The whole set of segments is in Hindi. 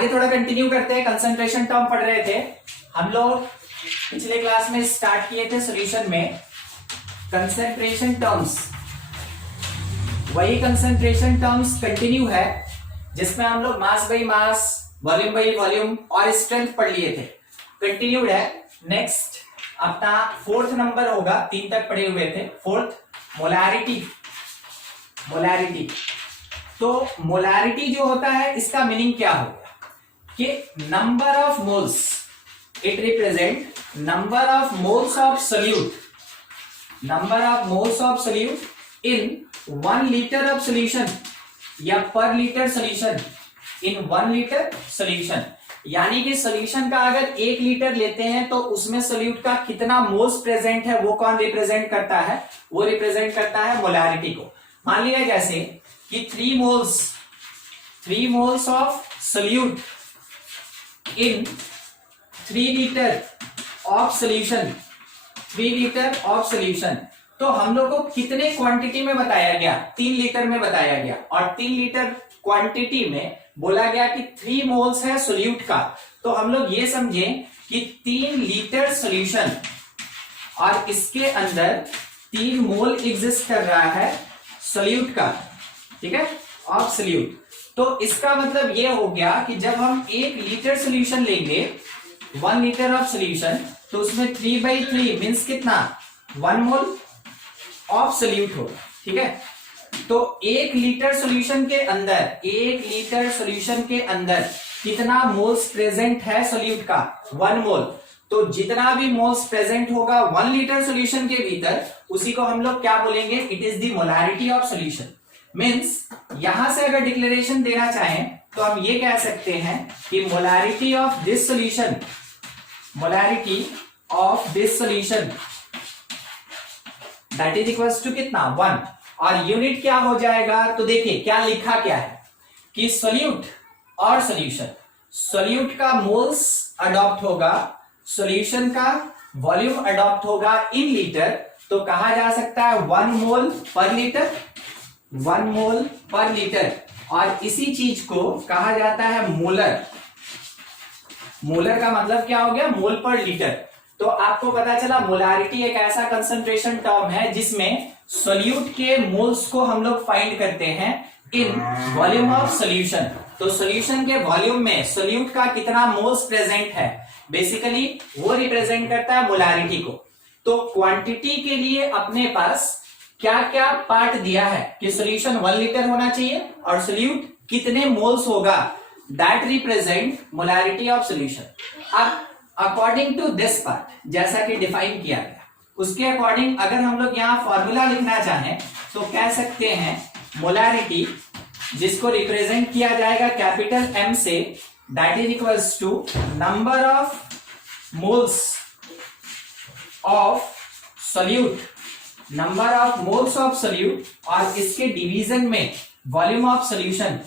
आगे थोड़ा कंटिन्यू करते हैं। कंसंट्रेशन टर्म पढ़ रहे थे हम लोग, पिछले क्लास में स्टार्ट किए थे सॉल्यूशन में कंसंट्रेशन टर्म्स। वही कंसंट्रेशन टर्म्स कंटिन्यू है जिसमें हम लोग मास by mass, volume by volume और स्ट्रेंथ पढ़ लिए थे, कंटिन्यूड है। नेक्स्ट अपना फोर्थ नंबर होगा, 3 तक पढ़े हुए थे। Fourth molarity. मोलैरिटी तो मोलैरिटी जो होता है इसका मीनिंग क्या होगा कि number of moles, it represent number of moles of solute, number of moles of solute in 1 litre of solution या पर litre solution in 1 litre solution. यानी कि सोल्यूशन का अगर 1 लीटर लेते हैं तो उसमें सोल्यूट का कितना मोल्स प्रेजेंट है वो कौन रिप्रेजेंट करता है, वो रिप्रेजेंट करता है मोलैरिटी को। मान लिया जैसे कि 3 moles of solute in 3 litre of solution, 3 litre of solution. तो हम लोग को कितने क्वांटिटी में बताया गया, 3 लीटर में बताया गया, और 3 लीटर क्वांटिटी में बोला गया कि 3 मोल्स है सोल्यूट का। तो हम लोग ये समझे कि 3 लीटर सोल्यूशन और इसके अंदर 3 मोल एग्जिस्ट कर रहा है सोल्यूट का, ठीक है, ऑफ सोल्यूट। तो इसका मतलब ये हो गया कि जब हम 1 लीटर सोल्यूशन लेंगे, 1 लीटर ऑफ सोल्यूशन, तो उसमें 3/3 मीन्स कितना, 1 मोल ऑफ सोल्यूट होगा, ठीक है। तो 1 लीटर सॉल्यूशन के अंदर, 1 लीटर सॉल्यूशन के अंदर कितना मोल्स प्रेजेंट है सोल्यूट का, 1 मोल। तो जितना भी मोल्स प्रेजेंट होगा 1 लीटर सॉल्यूशन के भीतर, उसी को हम लोग क्या बोलेंगे, it is the molarity of solution. Means यहां से अगर डिक्लेरेशन देना चाहें तो हम ये कह सकते हैं कि molarity of this solution, molarity of this solution that is equals to कितना, 1। और यूनिट क्या हो जाएगा, तो देखिए क्या लिखा क्या है कि सोल्यूट और सोल्यूशन, सोल्यूट का मोल्स अडॉप्ट होगा, सोल्यूशन का वॉल्यूम अडॉप्ट होगा इन लीटर, तो कहा जा सकता है 1 मोल पर लीटर, 1 मोल पर लीटर। और इसी चीज को कहा जाता है मोलर। मोलर का मतलब क्या हो गया, मोल पर लीटर। तो आपको पता चला मोलैरिटी एक ऐसा कंसंट्रेशन टर्म है जिसमें सोल्यूट के मोल्स को हम लोग फाइंड करते हैं इन वॉल्यूम ऑफ सोल्यूशन। तो सोल्यूशन के वॉल्यूम में सोल्यूट का कितना मोल्स प्रेजेंट है, बेसिकली वो रिप्रेजेंट करता है मोलैरिटी को। तो क्वांटिटी के लिए अपने पास क्या क्या पार्ट दिया है कि सोल्यूशन 1 लीटर होना चाहिए और सोल्यूट कितने मोल्स होगा, that represent molarity of solution. अब अकॉर्डिंग टू दिस पार्ट, जैसा कि डिफाइन किया गया, उसके अकॉर्डिंग अगर हम लोग यहाँ फॉर्मूला लिखना चाहें तो कह सकते हैं मोलैरिटी, जिसको रिप्रेजेंट किया जाएगा कैपिटल M से, that is equals to number of moles of solute, number of moles of solute, और इसके डिवीजन में volume of solution,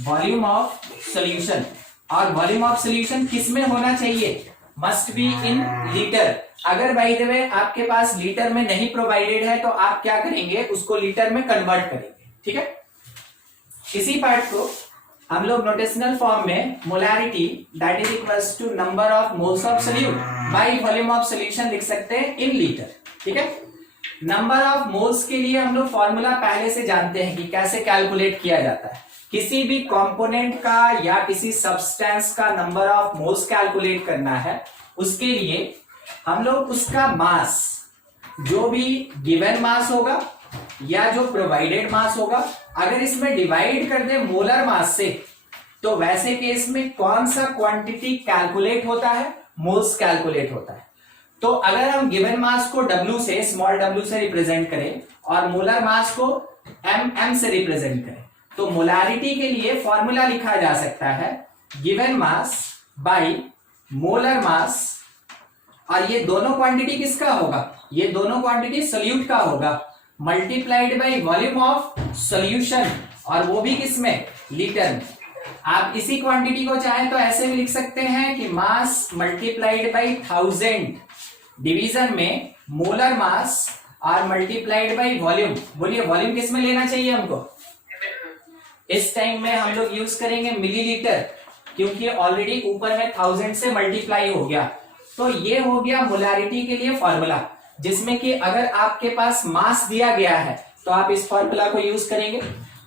volume of solution. और वॉल्यूम ऑफ सोल्यूशन किस में होना चाहिए, मस्ट बी इन लीटर। अगर बाय द वे आपके पास लीटर में नहीं प्रोवाइडेड है तो आप क्या करेंगे, उसको लीटर में कन्वर्ट करेंगे, ठीक है। इसी पार्ट को हम लोग नोटेशनल फॉर्म में molarity that is equals to number of moles of solute by volume of solution लिख सकते हैं इन लीटर, ठीक है। नंबर ऑफ मोल्स के लिए हम लोग फॉर्मूला पहले से जानते हैं कि कैसे कैलकुलेट किया जाता है। किसी भी कंपोनेंट का या किसी सब्सटेंस का नंबर ऑफ मोल्स कैलकुलेट करना है, उसके लिए हम लोग उसका मास, जो भी गिवन मास होगा या जो प्रोवाइडेड मास होगा, अगर इसमें डिवाइड कर दे मोलर मास से, तो वैसे केस में कौन सा क्वांटिटी कैलकुलेट होता है, मोल्स कैलकुलेट होता है। तो अगर हम गिवन मास को W से, स्मॉल w से रिप्रेजेंट करें और मोलर मास को M से रिप्रेजेंट करें, तो मोलैरिटी के लिए फॉर्मूला लिखा जा सकता है गिवन मास बाय मोलर मास। और ये दोनों क्वांटिटी किसका होगा, ये दोनों क्वांटिटी सोल्यूट का होगा, multiplied by volume of solution, और वो भी किसमें, लीटर में। आप इसी क्वांटिटी को चाहे तो ऐसे भी लिख सकते हैं कि मास मल्टीप्लाइड बाय 1000, डिवीजन में मोलर मास और मल्टीप्लाइड बाय वॉल्यूम। बोलिए वॉल्यूम किस में लेना चाहिए हमको, इस टाइम में हम लोग यूज करेंगे मिलीलीटर, क्योंकि ऑलरेडी ऊपर में 1000 से मल्टीप्लाई हो गया। तो ये हो गया मोलैरिटी के लिए फॉर्मूला, जिसमें कि अगर आपके पास मास दिया गया है तो आप इस फॉर्मूला को यूज करेंगे।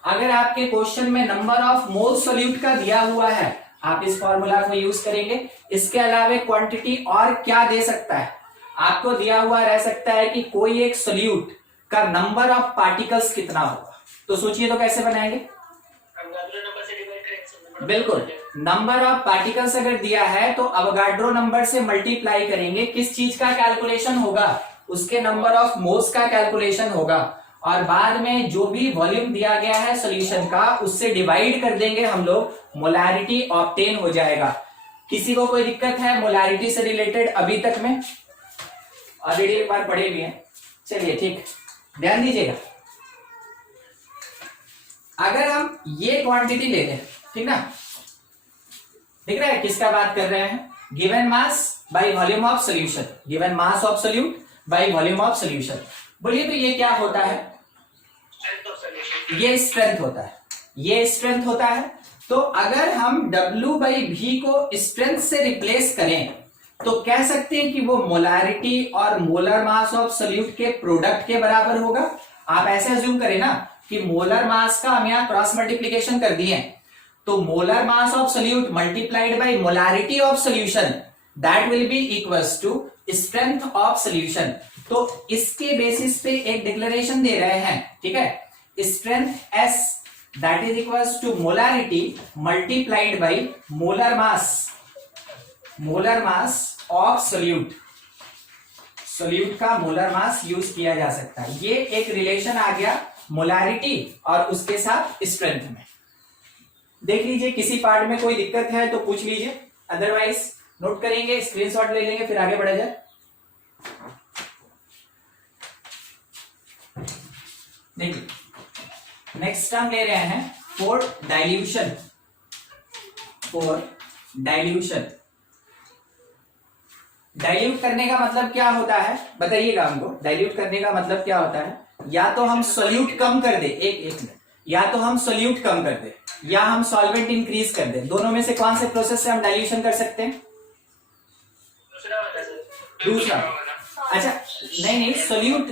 अगर आपके क्वेश्चन में नंबर ऑफ मोल सोल्यूट का दिया हुआ है, आप इस फॉर्मूला को यूज करेंगे। इसके अलावा क्वांटिटी और क्या दे सकता है, आपको दिया हुआ रह सकता है कि कोई एक सोल्यूट का नंबर ऑफ पार्टिकल्स कितना होगा। तो सोचिए तो कैसे बनाएंगे। बिल्कुल, नंबर ऑफ पार्टिकल्स अगर दिया है तो अवोगाड्रो नंबर से मल्टीप्लाई करेंगे। किस चीज का कैलकुलेशन होगा, उसके नंबर ऑफ मोल्स का कैलकुलेशन होगा, और बाद में जो भी वॉल्यूम दिया गया है सॉल्यूशन का उससे डिवाइड कर देंगे हम लोग, मोलैरिटी ऑब्टेन हो जाएगा। किसी को कोई दिक्कत है मोलैरिटी से रिलेटेड अभी तक में? ऑलरेडी एक बार पढ़े भी हैं, चलिए ठीक, ध्यान दीजिएगा। अगर हम ये क्वांटिटी ले लें, ठीक ना, दिख रहा है किसका बात कर रहे हैं, given mass bye volume of solution, given mass of solute by volume of solution. बोलिए तो ये क्या होता है, ये स्ट्रेंथ होता है, ये स्ट्रेंथ होता है। तो अगर हम W by V को स्ट्रेंथ से रिप्लेस करें तो कह सकते हैं कि वो मोलैरिटी और मोलर मास ऑफ सोल्यूट के प्रोडक्ट के बराबर होगा। आप ऐसे अज्यूम करें ना कि मोलर मास का हम यहाँ क्रॉस मल्टीप्लीकेशन कर दिए, तो molar mass of solute multiplied by molarity of solution, that will be equals to strength of solution. तो इसके बेसिस पे एक डिक्लेरेशन दे रहे हैं, ठीक है, strength S that is equals to molarity multiplied by molar mass of solute. Solute का मोलर मास यूज किया जा सकता है। ये एक रिलेशन आ गया मोलैरिटी और उसके साथ स्ट्रेंथ में। देख लीजिए, किसी पार्ट में कोई दिक्कत है तो पूछ लीजिए, अदरवाइज नोट करेंगे, स्क्रीनशॉट ले लेंगे, फिर आगे बढ़ा जाए। देखिए नेक्स्ट हम ले रहे हैं फॉर डाइल्यूशन। डाइल्यूट करने का मतलब क्या होता है बताइएगा हमको। डाइल्यूट करने का मतलब क्या होता है, या तो हम सोल्यूट कम कर दे, एक मिनट, या तो हम सोल्यूट कम कर दे या हम सॉल्वेंट इंक्रीज कर दे। दोनों में से कौन से प्रोसेस से हम डाइल्यूशन कर सकते हैं? दूसरा। अच्छा नहीं,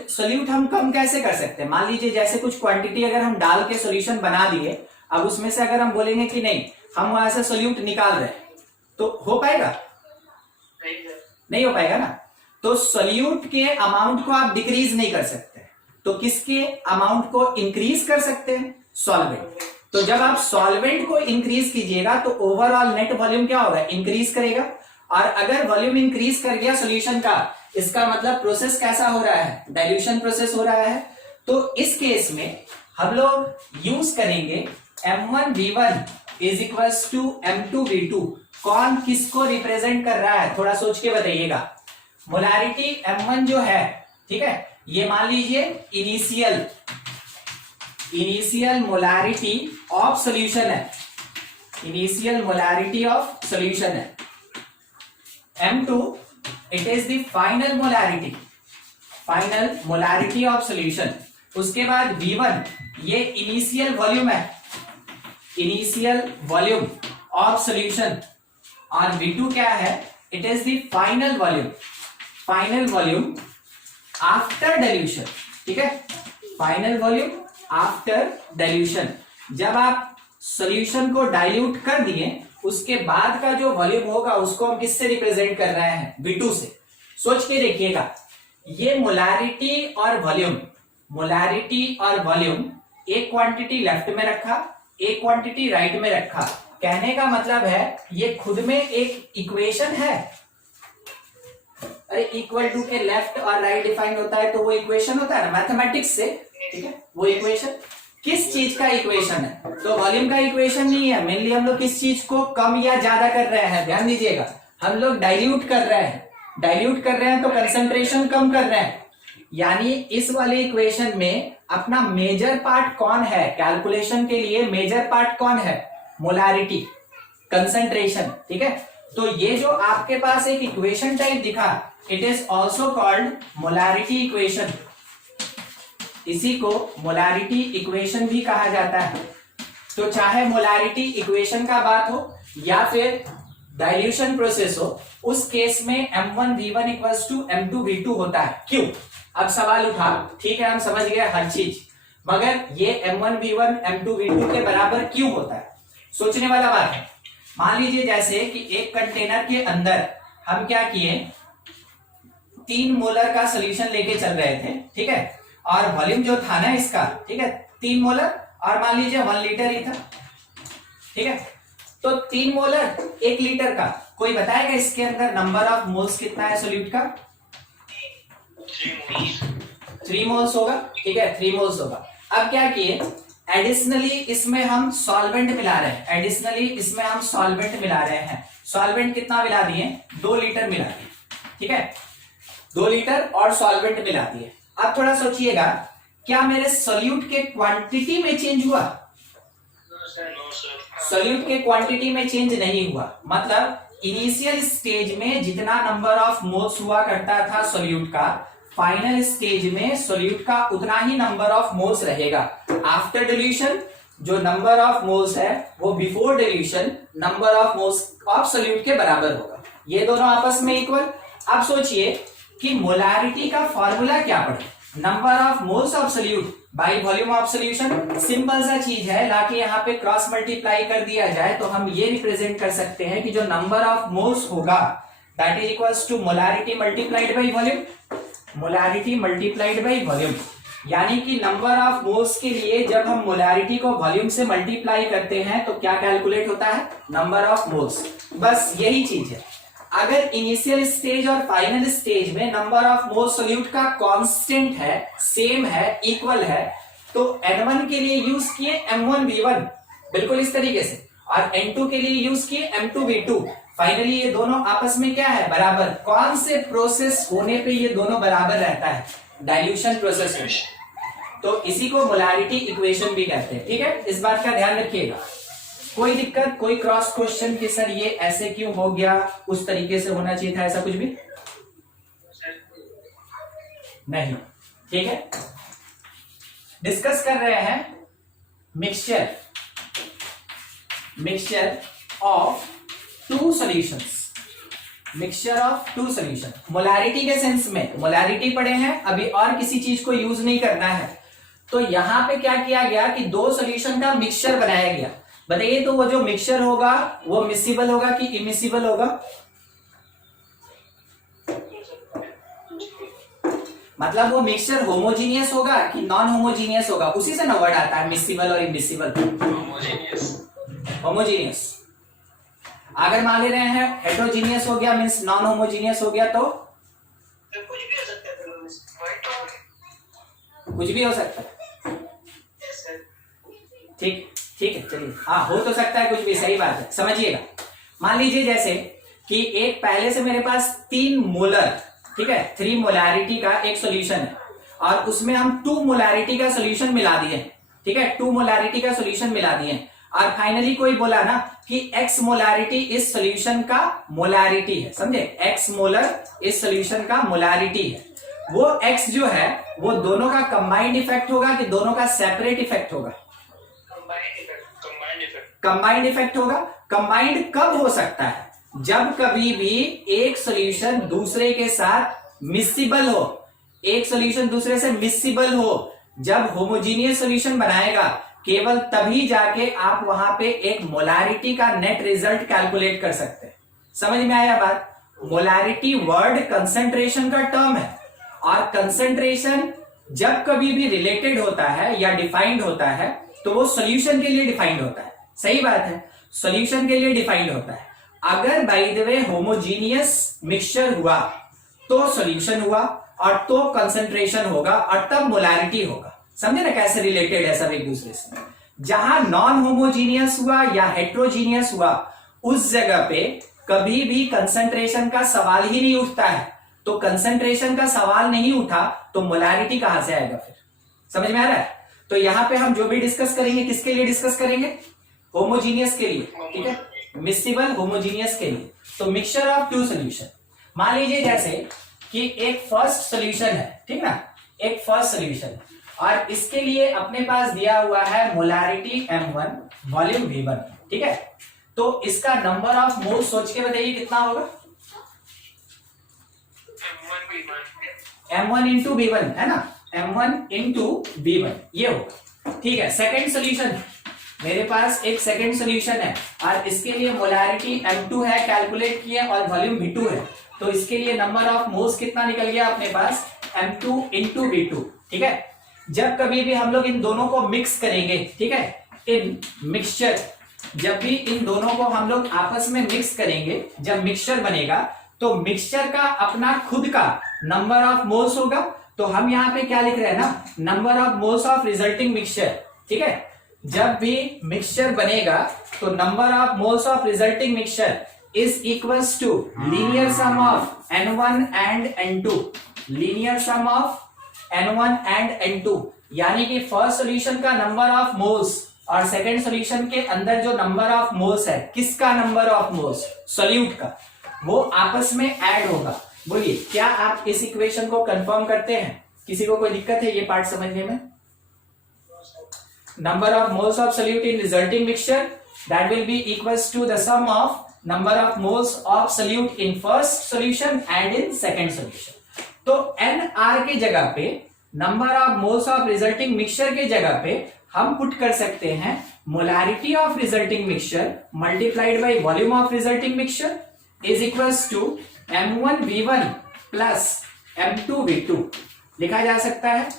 सोल्यूट हम कम कैसे कर सकते हैं? मान लीजिए जैसे कुछ क्वांटिटी अगर हम डाल के सोल्यूशन बना दिए, अब उसमें से अगर हम बोलेंगे कि नहीं हम वहां से सोल्यूट निकाल रहे हैं, तो हो पाएगा? नहीं हो पाएगा ना। तो सोल्यूट के अमाउंट को आप डिक्रीज नहीं कर सकते, तो किसके अमाउंट को इंक्रीज कर सकते हैं? सॉल्वेंट। तो जब आप सॉल्वेंट को इंक्रीज कीजिएगा तो ओवरऑल नेट वॉल्यूम क्या होगा? इंक्रीज करेगा। और अगर वॉल्यूम इंक्रीज कर गया सॉल्यूशन का, इसका मतलब प्रोसेस कैसा हो रहा है? डाइल्यूशन प्रोसेस हो रहा है। तो इस केस में हम लोग यूज करेंगे M1V1 is equals to M2V2। कौन किसको रिप्रेजेंट कर रहा है थोड़ा सोच के बताइएगा। मोलैरिटी M1 जो है, ठीक है, ये मान लीजिए इनिशियल मोलैरिटी ऑफ सॉल्यूशन है, इनिशियल मोलैरिटी ऑफ सॉल्यूशन है। M2 it is the final molarity of solution. उसके बाद V1 ये इनिशियल वॉल्यूम है, इनिशियल वॉल्यूम ऑफ सॉल्यूशन। और V2 क्या है? It is the final volume after dilution, ठीक है, फाइनल वॉल्यूम आफ्टर डाइल्यूशन। जब आप सॉल्यूशन को डाइल्यूट कर दिए उसके बाद का जो वॉल्यूम होगा उसको हम किससे रिप्रेजेंट कर रहे हैं? V2 से। सोच के देखिएगा, ये मोलैरिटी और वॉल्यूम एक क्वांटिटी लेफ्ट में रखा, एक क्वांटिटी राइट में रखा। कहने का मतलब है ये खुद में एक इक्वेशन है। अरे इक्वल टू के लेफ्ट और राइट डिफाइन होता है तो वो इक्वेशन होता है ना मैथमेटिक्स से, ठीक है। वो इक्वेशन किस चीज का इक्वेशन है? तो वॉल्यूम का इक्वेशन नहीं है। मेनली हम लोग किस चीज को कम या ज्यादा कर रहे हैं? ध्यान दीजिएगा, हम लोग डाइल्यूट कर रहे हैं तो कंसंट्रेशन कम कर रहे हैं। यानी इस वाले इक्वेशन में अपना मेजर पार्ट कौन है? कैलकुलेशन के लिए मेजर पार्ट कौन है? मोलैरिटी, कंसंट्रेशन, ठीक है। तो ये जो आपके पास एक इक्वेशन टाइप दिखा, it is also called molarity equation. इसी को मोलैरिटी इक्वेशन भी कहा जाता है। तो चाहे मोलैरिटी इक्वेशन का बात हो या फिर डाइल्यूशन प्रोसेस हो, उस केस में M1V1 इक्वल्स टू M2V2 होता है। क्यों? अब सवाल उठा, ठीक है हम समझ गए हर चीज, मगर ये M1V1 M2V2 के बराबर क्यों होता है? सोचने वाला बात है। मान लीजिए जैसे कि एक कंटेनर के अंदर हम क्या किए, 3 मोलर का सोल्यूशन लेके चल रहे थे, ठीक है, और वॉल्यूम जो था ना इसका, ठीक है, 3 मोलर और मान लीजिए 1 लीटर ही था, ठीक है। तो 3 मोलर 1 लीटर का, कोई बताएगा इसके अंदर नंबर ऑफ मोल्स कितना है सोल्यूट का? 3 मोल्स होगा, ठीक है, 3 मोल्स होगा। अब क्या किए, एडिशनली इसमें हम सॉल्वेंट मिला रहे हैं, एडिशनली इसमें हम सॉल्वेंट मिला रहे हैं। सॉल्वेंट कितना मिला दिए? 2 लीटर मिला दिए, ठीक है, 2 लीटर और सॉल्वेंट मिला दिए। अब थोड़ा सोचिएगा, क्या मेरे सोल्यूट के क्वांटिटी में चेंज हुआ? सोल्यूट के क्वांटिटी में चेंज नहीं हुआ। मतलब इनिशियल स्टेज में जितना नंबर ऑफ मोल्स हुआ करता था सोल्यूट का, फाइनल स्टेज में सोल्यूट का उतना ही नंबर ऑफ मोल्स रहेगा। आफ्टर डिल्यूशन जो नंबर ऑफ मोल्स है वो before dilution number of moles of solute के बराबर होगा। ये दोनों आपस में इक्वल। अब सोचिए कि मोलारिटी का फॉर्मूला क्या पड़े, number of moles of solute by volume of solution. Simple सा चीज है, लाके यहाँ पे क्रॉस मल्टीप्लाई कर दिया जाए तो हम ये रिप्रेजेंट कर सकते हैं कि जो नंबर ऑफ मोल्स होगा that is equals to molarity multiplied by volume, molarity multiplied by volume. यानी कि नंबर ऑफ मोल्स के लिए जब हम मोलारिटी को वॉल्यूम से मल्टीप्लाई करते हैं तो क्या कैलकुलेट होता है? Number of moles. बस यही चीज है। अगर इनिशियल स्टेज और फाइनल स्टेज में नंबर ऑफ मोल्स सोल्यूट का कांस्टेंट है, सेम है, इक्वल है, तो N1 के लिए यूज किए M1V1 बिल्कुल इस तरीके से, और N2 के लिए यूज किए M2V2। फाइनली ये दोनों आपस में क्या है? बराबर। कौन से प्रोसेस होने पे ये दोनों बराबर रहता है? डाइल्यूशन प्रोसेस में। तो इसी को मोलारिटी इक्वेशन भी कहते हैं, ठीक है, इस बात का ध्यान रखिएगा। कोई दिक्कत, कोई क्रॉस क्वेश्चन कि सर ये ऐसे क्यों हो गया, उस तरीके से होना चाहिए था, ऐसा कुछ भी नहीं, ठीक है। डिस्कस कर रहे हैं mixture of 2 solutions, mixture of 2 solution. Molarity के सेंस में मोलारिटी पढ़े हैं, अभी और किसी चीज को यूज नहीं करना है। तो यहां पे क्या किया गया कि 2 सॉल्यूशन का मिक्सचर बनाया गया। बताइए तो वो जो मिक्सचर होगा वो मिसिबल होगा कि इमिसिबल होगा? मतलब वो मिक्सचर होमोजीनियस होगा कि नॉन होमोजीनियस होगा? उसी से ना वर्ड आता है मिसिबल और इमिसिबल। होमोजीनियस। अगर मान ले रहे हैं हेट्रोजीनियस हो गया मींस नॉन होमोजीनियस हो गया, तो कुछ भी हो सकता है। ठीक है, चलिए, हाँ हो तो सकता है कुछ भी, सही बात है। समझिएगा, मान लीजिए जैसे कि एक पहले से मेरे पास 3 मोलर, ठीक है, 3 मोलारिटी का एक सॉल्यूशन है, और उसमें हम 2 मोलारिटी का सॉल्यूशन मिला दिए, ठीक है, 2 मोलारिटी का सॉल्यूशन मिला दिए, और फाइनली कोई बोला ना कि x मोलारिटी इस सॉल्यूशन का मोलारिटी है, समझे? x मोलर इस सॉल्यूशन का मोलारिटी है। वो x जो है वो दोनों का कंबाइंड इफेक्ट होगा कि दोनों का सेपरेट इफेक्ट होगा? कंबाइंड इफेक्ट होगा। कंबाइंड कब हो सकता है? जब कभी भी एक सॉल्यूशन दूसरे के साथ मिसिबल हो, एक सॉल्यूशन दूसरे से मिसिबल हो। जब होमोजीनियस सॉल्यूशन बनाएगा केवल तभी जाके आप वहां पे एक मोलारिटी का नेट रिजल्ट कैलकुलेट कर सकते हैं। समझ में आया बात? मोलारिटी वर्ड कंसंट्रेशन का टर्म है, और कंसंट्रेशन जब कभी भी रिलेटेड होता है या डिफाइंड होता है तो वो सॉल्यूशन के लिए डिफाइंड होता है। सही बात है, सॉल्यूशन के लिए डिफाइंड होता है। अगर by the way homogeneous mixture हुआ तो सॉल्यूशन हुआ, और तो कंसंट्रेशन होगा, और तब मोलारिटी होगा। समझे ना कैसे रिलेटेड है सब एक दूसरे से? जहां नॉन होमोजीनियस हुआ या हेट्रोजीनियस हुआ उस जगह पे कभी भी कंसंट्रेशन का सवाल ही नहीं उठता है। तो कंसंट्रेशन का सवाल नहीं उठा तो मोलारिटी कहां से आएगा फिर? समझ में आ रहा है? तो यहां पे हम जो भी डिस्कस करेंगे किसके लिए डिस्कस करेंगे? होमोजीनियस के लिए, ठीक है, मिसिबल होमोजीनियस के लिए। तो मिक्सचर ऑफ 2 सॉल्यूशन, मान लीजिए जैसे कि एक फर्स्ट सॉल्यूशन है, ठीक ना, एक फर्स्ट सॉल्यूशन, और इसके लिए अपने पास दिया हुआ है मोलारिटी M1 वॉल्यूम V1, ठीक है। तो इसका नंबर ऑफ मोल्स सोच के बताइए कितना होगा? m1 इंटू b1 है ना, m1 इंटू b1 ये होगा। ठीक है, सेकेंड सोल्यूशन, मेरे पास एक सेकेंड सोल्यूशन है और इसके लिए मोलैरिटी m2 है, कैलकुलेट किया, और वॉल्यूम v2 है। तो इसके लिए नंबर ऑफ मोल्स कितना निकल गया अपने पास? m2 into v2। ठीक है, जब कभी भी हम लोग इन दोनों को मिक्स करेंगे, ठीक है, इन मिक्सचर, जब भी इन दोनों को हम लोग आपस में मिक्स करेंगे, जब मिक्सचर बनेगा तो मिक्सचर का अपना खुद का नंबर ऑफ मोल्स होगा। तो हम यहाँ पे क्या लिख रहे हैं ना, number of moles of resulting mixture. ठीक है, जब भी मिक्सचर बनेगा तो number of moles of resulting mixture is equals to linear sum of n1 and n2, linear sum of n1 and n2। यानी कि फर्स्ट सॉल्यूशन का नंबर ऑफ मोल्स और सेकेंड सॉल्यूशन के अंदर जो नंबर ऑफ मोल्स है, किसका नंबर ऑफ मोल्स? सोल्यूट का, वो आपस में ऐड होगा। बोलिए, क्या आप इस इक्वेशन को कंफर्म करते हैं? किसी को कोई दिक्कत है ये पार्ट समझने में? Number of moles of solute in resulting mixture that will be equals to the sum of number of moles of solute in first solution and in second solution. तो NR की जगह पे, number of moles of resulting mixture के जगह पे हम पुट कर सकते हैं molarity of resulting mixture multiplied by volume of resulting mixture is equals to m1 v1 plus m2 v2 लिखा जा सकता है।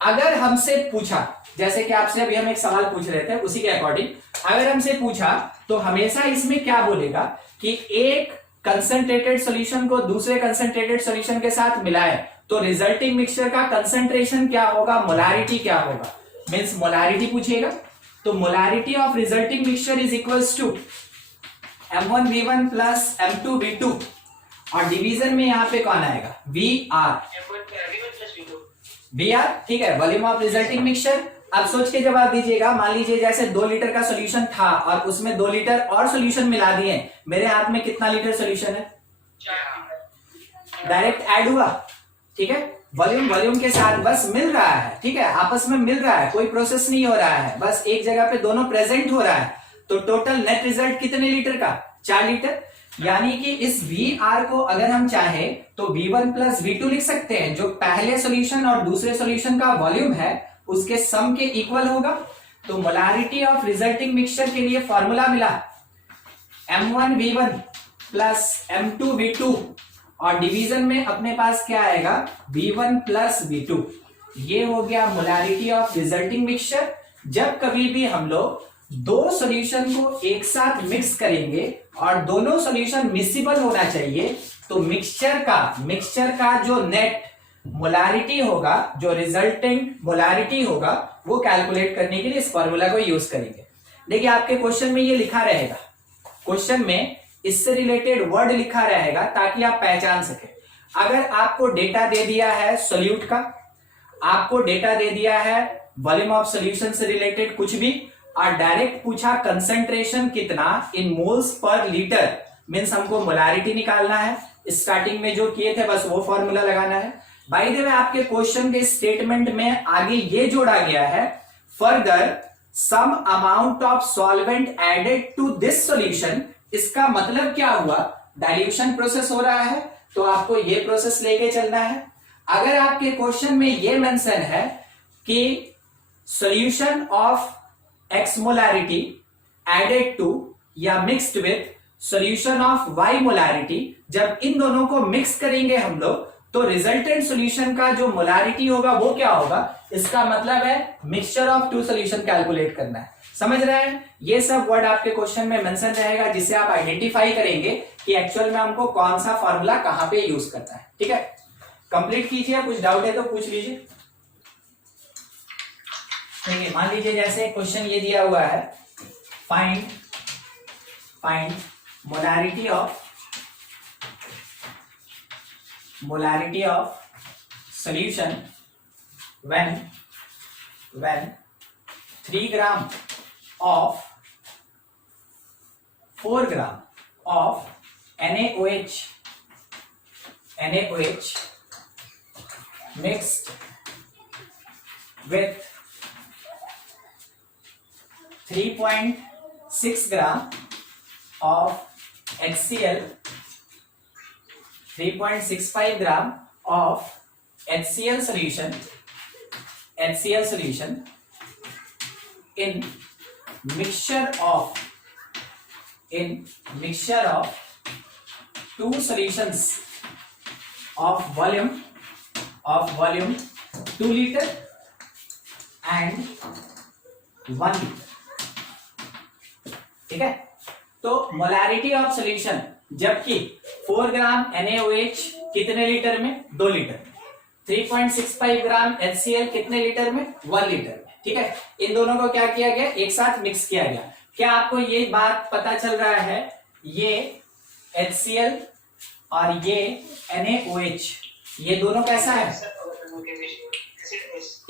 अगर हमसे पूछा, जैसे कि आपसे अभी हम एक सवाल पूछ रहे थे, उसी के अकॉर्डिंग अगर हमसे पूछा तो हमेशा इसमें क्या बोलेगा कि एक कंसंट्रेटेड सॉल्यूशन को दूसरे कंसंट्रेटेड सॉल्यूशन के साथ मिलाए तो रिजल्टिंग मिक्सचर का कंसंट्रेशन क्या होगा, मोलैरिटी क्या होगा, मींस मोलैरिटी पूछेगा। तो molarity of resulting mixture is equals to m1 v1 plus m2 v2, और डिवीजन में यहां पे कौन आएगा? vr, ठीक है, वॉल्यूम ऑफ रिजल्टिंग मिक्सचर। अब सोच के जवाब दीजिएगा। मान लीजिए जैसे 2 लीटर का सॉल्यूशन था और उसमें 2 लीटर और सॉल्यूशन मिला दिए, मेरे हाथ में कितना लीटर सॉल्यूशन है? डायरेक्ट ऐड हुआ। ठीक है, वॉल्यूम के साथ बस मिल रहा है। ठीक है, आपस में मिल रहा है, कोई प्रोसेस नहीं हो रहा है, बस एक जगह पे दोनों प्रेजेंट हो रहा है। तो टोटल नेट रिजल्ट कितने लीटर का? 4 लीटर। यानी कि इस VR को अगर हम चाहे तो V1 प्लस V2 लिख सकते हैं, जो पहले सॉल्यूशन और दूसरे सॉल्यूशन का वॉल्यूम है उसके सम के इक्वल होगा। तो मोलैरिटी ऑफ रिजल्टिंग मिक्सचर के लिए फॉर्मूला मिला m1 v1 plus m2 v2, और डिवीजन में अपने पास क्या आएगा? v1 plus v2। ये हो गया मोलैरिटी ऑफ रिजल्टिंग मिक्सचर। जब कभी भी हम लोग दो सॉल्यूशन को एक साथ मिक्स करेंगे और दोनों सॉल्यूशन मिक्सिबल होना चाहिए, तो मिक्सचर का जो नेट मोलैरिटी होगा, जो रिजल्टिंग मोलैरिटी होगा, वो कैलकुलेट करने के लिए इस फॉर्मूला को यूज करेंगे। देखिए आपके क्वेश्चन में ये लिखा रहेगा, क्वेश्चन में इससे रिलेटेड वर्ड लिखा रहेगा ताकि आप पहचान सके। अगर आपको डेटा दे दिया है सोल्यूट का, आपको डेटा दे दिया है वॉल्यूम ऑफ सॉल्यूशन से रिलेटेड कुछ भी, और डायरेक्ट पूछा कंसंट्रेशन कितना इन मोल्स पर लीटर, मींस हमको मोलैरिटी निकालना है। स्टार्टिंग में जो किए थे बस वो फॉर्मूला लगाना है। बाय द वे आपके क्वेश्चन के स्टेटमेंट में आगे ये जोड़ा गया है, further some amount of solvent added to this solution. इसका मतलब क्या हुआ? डाइल्यूशन प्रोसेस हो रहा है, तो आपको ये प्रोसेस लेके चलना है। अगर आपके क्वेश्चन में ये मेंशन है कि solution of x molarity added to या mixed with solution of y molarity, जब इन दोनों को मिक्स करेंगे हम लोग तो रिजल्टेंट सॉल्यूशन का जो मोलैरिटी होगा वो क्या होगा? इसका मतलब है mixture of two solution calculate करना है। समझ रहे हैं? ये सब वर्ड आपके क्वेश्चन में मेंशन रहेगा, जिससे आप आइडेंटिफाई करेंगे कि एक्चुअल में हमको कौन सा फॉर्मूला कहां पे यूज करना है। ठीक है, कंप्लीट कीजिए। कुछ डाउट है तो पूछ लीजिए। देखिए मान लीजिए जैसे क्वेश्चन ये दिया हुआ है, find molarity of solution when 3 gram of 4 gram of NaOH mixed with 3.6 gram of HCl, 3.65 gram of HCl solution in mixture of two solutions of volume 2 liter and 1 liter. ठीक है, तो मोलैरिटी ऑफ सॉल्यूशन, जबकि 4 ग्राम NaOH कितने लीटर में? 2 लीटर में। 3.65 ग्राम HCl कितने लीटर में? 1 लीटर में। ठीक है, इन दोनों को क्या किया गया? एक साथ मिक्स किया गया। क्या आपको ये बात पता चल रहा है? ये HCl और ये NaOH, ये दोनों कैसा है?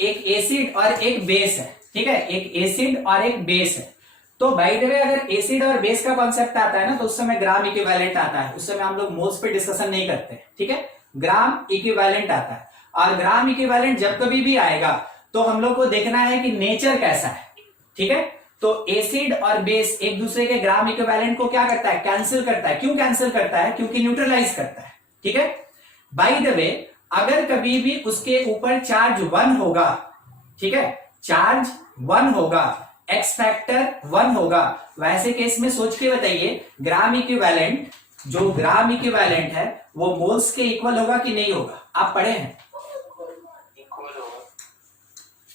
एक एसिड और एक बेस है। ठीक है, एक एसिड और एक बेस है। तो बाय द वे, अगर एसिड और बेस का कॉन्सेप्ट आता है ना, तो उस समय ग्राम इक्विवेलेंट आता है। उस समय हम लोग मोल्स पे डिस्कशन नहीं करते। ठीक है, ग्राम इक्विवेलेंट आता है। और ग्राम इक्विवेलेंट जब कभी भी आएगा तो हम लोग को देखना है कि नेचर कैसा है। ठीक है, तो एसिड और बेस एक दूसरे के ग्राम इक्विवेलेंट को क्या करता है? कैंसिल करता है। क्यों कैंसिल करता है? क्योंकि न्यूट्रलाइज करता है। ठीक है, बाय द वे, अगर कभी भी उसके ऊपर चार्ज 1 होगा, ठीक है, चार्ज 1 होगा, एक्स फैक्टर 1 होगा, वैसे केस में सोच के बताइए, ग्राम इक्विवेलेंट, जो ग्राम इक्विवेलेंट है वो मोल्स के इक्वल होगा कि नहीं होगा? आप पढ़े हैं,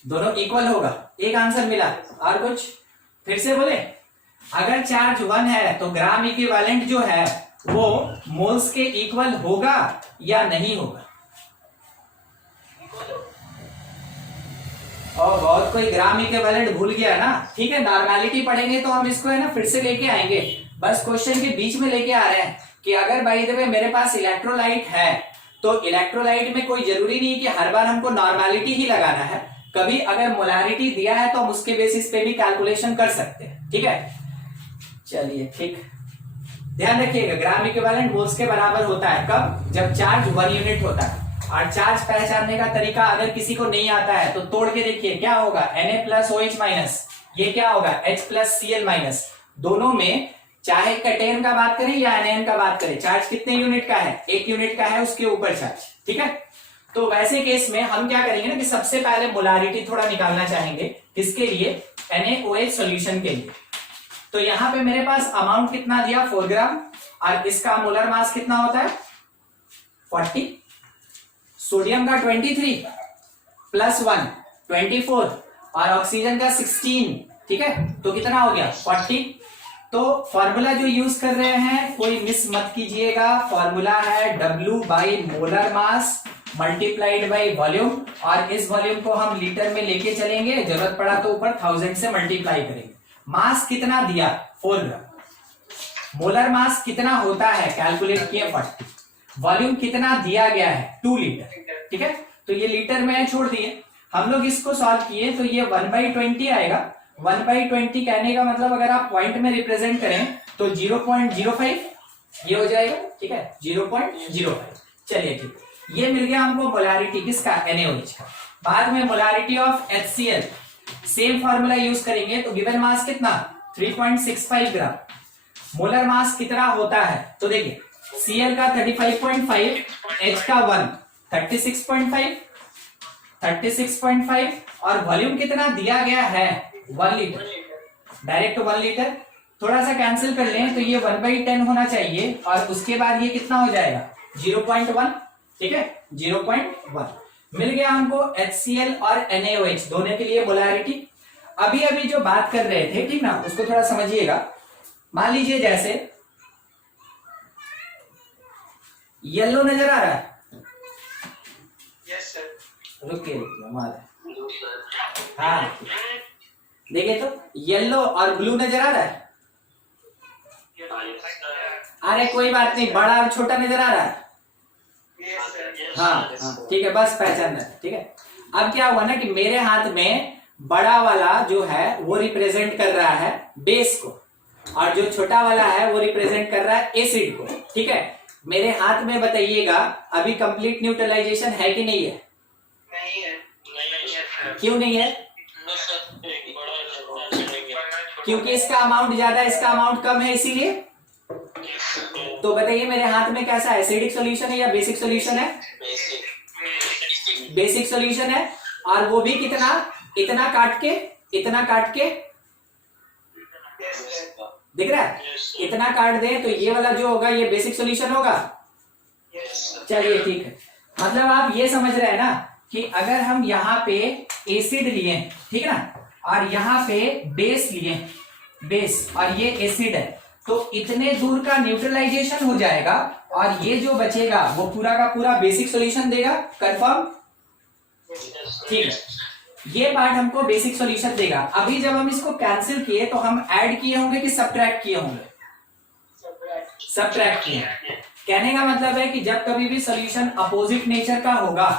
दोनों इक्वल होगा। एक आंसर मिला, और कुछ? फिर से बोले, अगर चार्ज 1 है तो ग्राम इक्विवेलेंट जो है वो मोल्स के इक्वल होगा या नहीं होगा? और बहुत कोई ग्राम इक्विवेलेंट भूल गया ना। ठीक है, नॉर्मेलिटी पढ़ेंगे तो हम इसको है ना फिर से लेके आएंगे। बस क्वेश्चन के बीच में लेके आ रहे हैं कि अगर बाय द वे मेरे पास इलेक्ट्रोलाइट है, तो इलेक्ट्रोलाइट में कोई जरूरी नहीं कि हर बार हमको नॉर्मेलिटी ही लगाना है। कभी अगर मोलैरिटी दिया है तो हम उसके बेसिस पे भी कैलकुलेशन कर सकते हैं। ठीक है, चलिए ठीक, ध्यान रखिएगा, ग्राम इक्विवेलेंट मोल्स के बराबर होता है कब? जब चार्ज 1 यूनिट होता है। और चार्ज पहचानने का तरीका अगर किसी को नहीं आता है तो तोड़ के देखिए, क्या होगा? Na+OH-, ये क्या होगा? H+Cl-। दोनों में चाहे कैटेन का बात करें या एनायन का बात करें, चार्ज कितने यूनिट का है? 1 यूनिट का है, उसके ऊपर चार्ज। ठीक है, तो वैसे केस में हम क्या करेंगे ना कि सबसे पहले मोलारिटी थोड़ा निकालना चाहेंगे। किसके लिए? NaOH सॉल्यूशन के लिए। तो यहां पे मेरे पास अमाउंट कितना दिया? 4 ग्राम, और इसका मोलर मास कितना होता है? 40। सोडियम का 23 प्लस 1 24 और ऑक्सीजन का 16। ठीक है, तो कितना हो गया? 40। तो फॉर्मूला जो यूज कर रहे हैं कोई मिस मत कीजिएगा, फॉर्मूला है W by molar mass multiplied by volume, और इस वॉल्यूम को हम लीटर में लेके चलेंगे, जरूरत पड़ा तो ऊपर 1000 से मल्टीप्लाई करेंगे। मास कितना दिया? 4 ग्राम। मोलर मास कितना होता है? कैलकुलेट किए 40। वॉल्यूम कितना दिया गया है? 2 लीटर। ठीक है, तो ये लीटर में छोड़ दिए। हम लोग इसको सॉल्व किए तो ये 1/20 आएगा। 1/20 कहने का मतलब अगर आप पॉइंट में रिप्रेजेंट करें तो 0.05 ये हो जाएगा। ठीक है, 0.05। चलिए ठीक, ये मिल गया हमको मोलारिटी किसका? NaOH का। बाद में molarity of HCl, same formula use करेंगे तो गिवन मास कितना? 3.65 ग्राम। मोलर मास कितना होता है? तो देखिए, Cl का 35.5, H का 1 36.5 और वॉल्यूम कितना दिया गया है? 1 लीटर। डायरेक्ट 1 लीटर, थोड़ा सा कैंसिल कर लें तो ये 1/10 होना चाहिए, और उसके बाद ये कितना हो जाएगा? 0.1। ठीक है, 0.1 मिल गया हमको HCl और NaOH दोनों के लिए मोलारिटी। अभी जो बात कर रहे थे, ठीक ना, उसको थोड़ा समझिएगा। मान लीजिए जैसे येलो नजर आ रहा है? Yes sir. रुकिए हाँ, देखिए तो येलो और ब्लू नजर आ रहा है? अरे कोई बात नहीं, बड़ा और छोटा नजर आ रहा है? हाँ हाँ, ठीक है, बस पहचानना है। ठीक है, अब क्या हुआ ना कि मेरे हाथ में बड़ा वाला जो है वो रिप्रेजेंट कर रहा है बेस को, और जो छोटा वाला है वो रिप्रेजेंट कर रहा है एसिड को। ठीक है, मेरे हाथ में बताइएगा अभी कंप्लीट न्यूट्रलाइजेशन है कि नहीं है? नहीं है। क्यों नहीं है? क्योंकि इसका अमाउंट ज्यादा है, इसका अमाउंट कम है, इसीलिए। तो बताइए मेरे हाथ में कैसा एसिडिक सॉल्यूशन है या बेसिक सॉल्यूशन है? बेसिक सॉल्यूशन है। और वो भी कितना, इतना काट के, इतना काट के दिख रहा है, इतना काट दे तो ये वाला जो होगा ये बेसिक सॉल्यूशन होगा। चलिए ठीक है, मतलब आप ये समझ रहे हैं ना कि अगर हम यहाँ पे एसिड लिए, ठीक है ना, और यहाँ पे बेस लिए, बेस और ये एसिड है, तो इतने दूर का न्यूट्रलाइजेशन हो जाएगा और ये जो बचेगा वो पूरा का पूरा बेसिक सॉल्यूशन देगा। कंफर्म? ठीक है, ये पार्ट हमको बेसिक सॉल्यूशन देगा। अभी जब हम इसको कैंसिल किए तो हम ऐड किए होंगे कि सब्ट्रैक्ट किए होंगे? सब्ट्रैक्ट किए। कहने का मतलब है कि जब कभी भी सॉल्यूशन अपोजिट नेचर का होगा,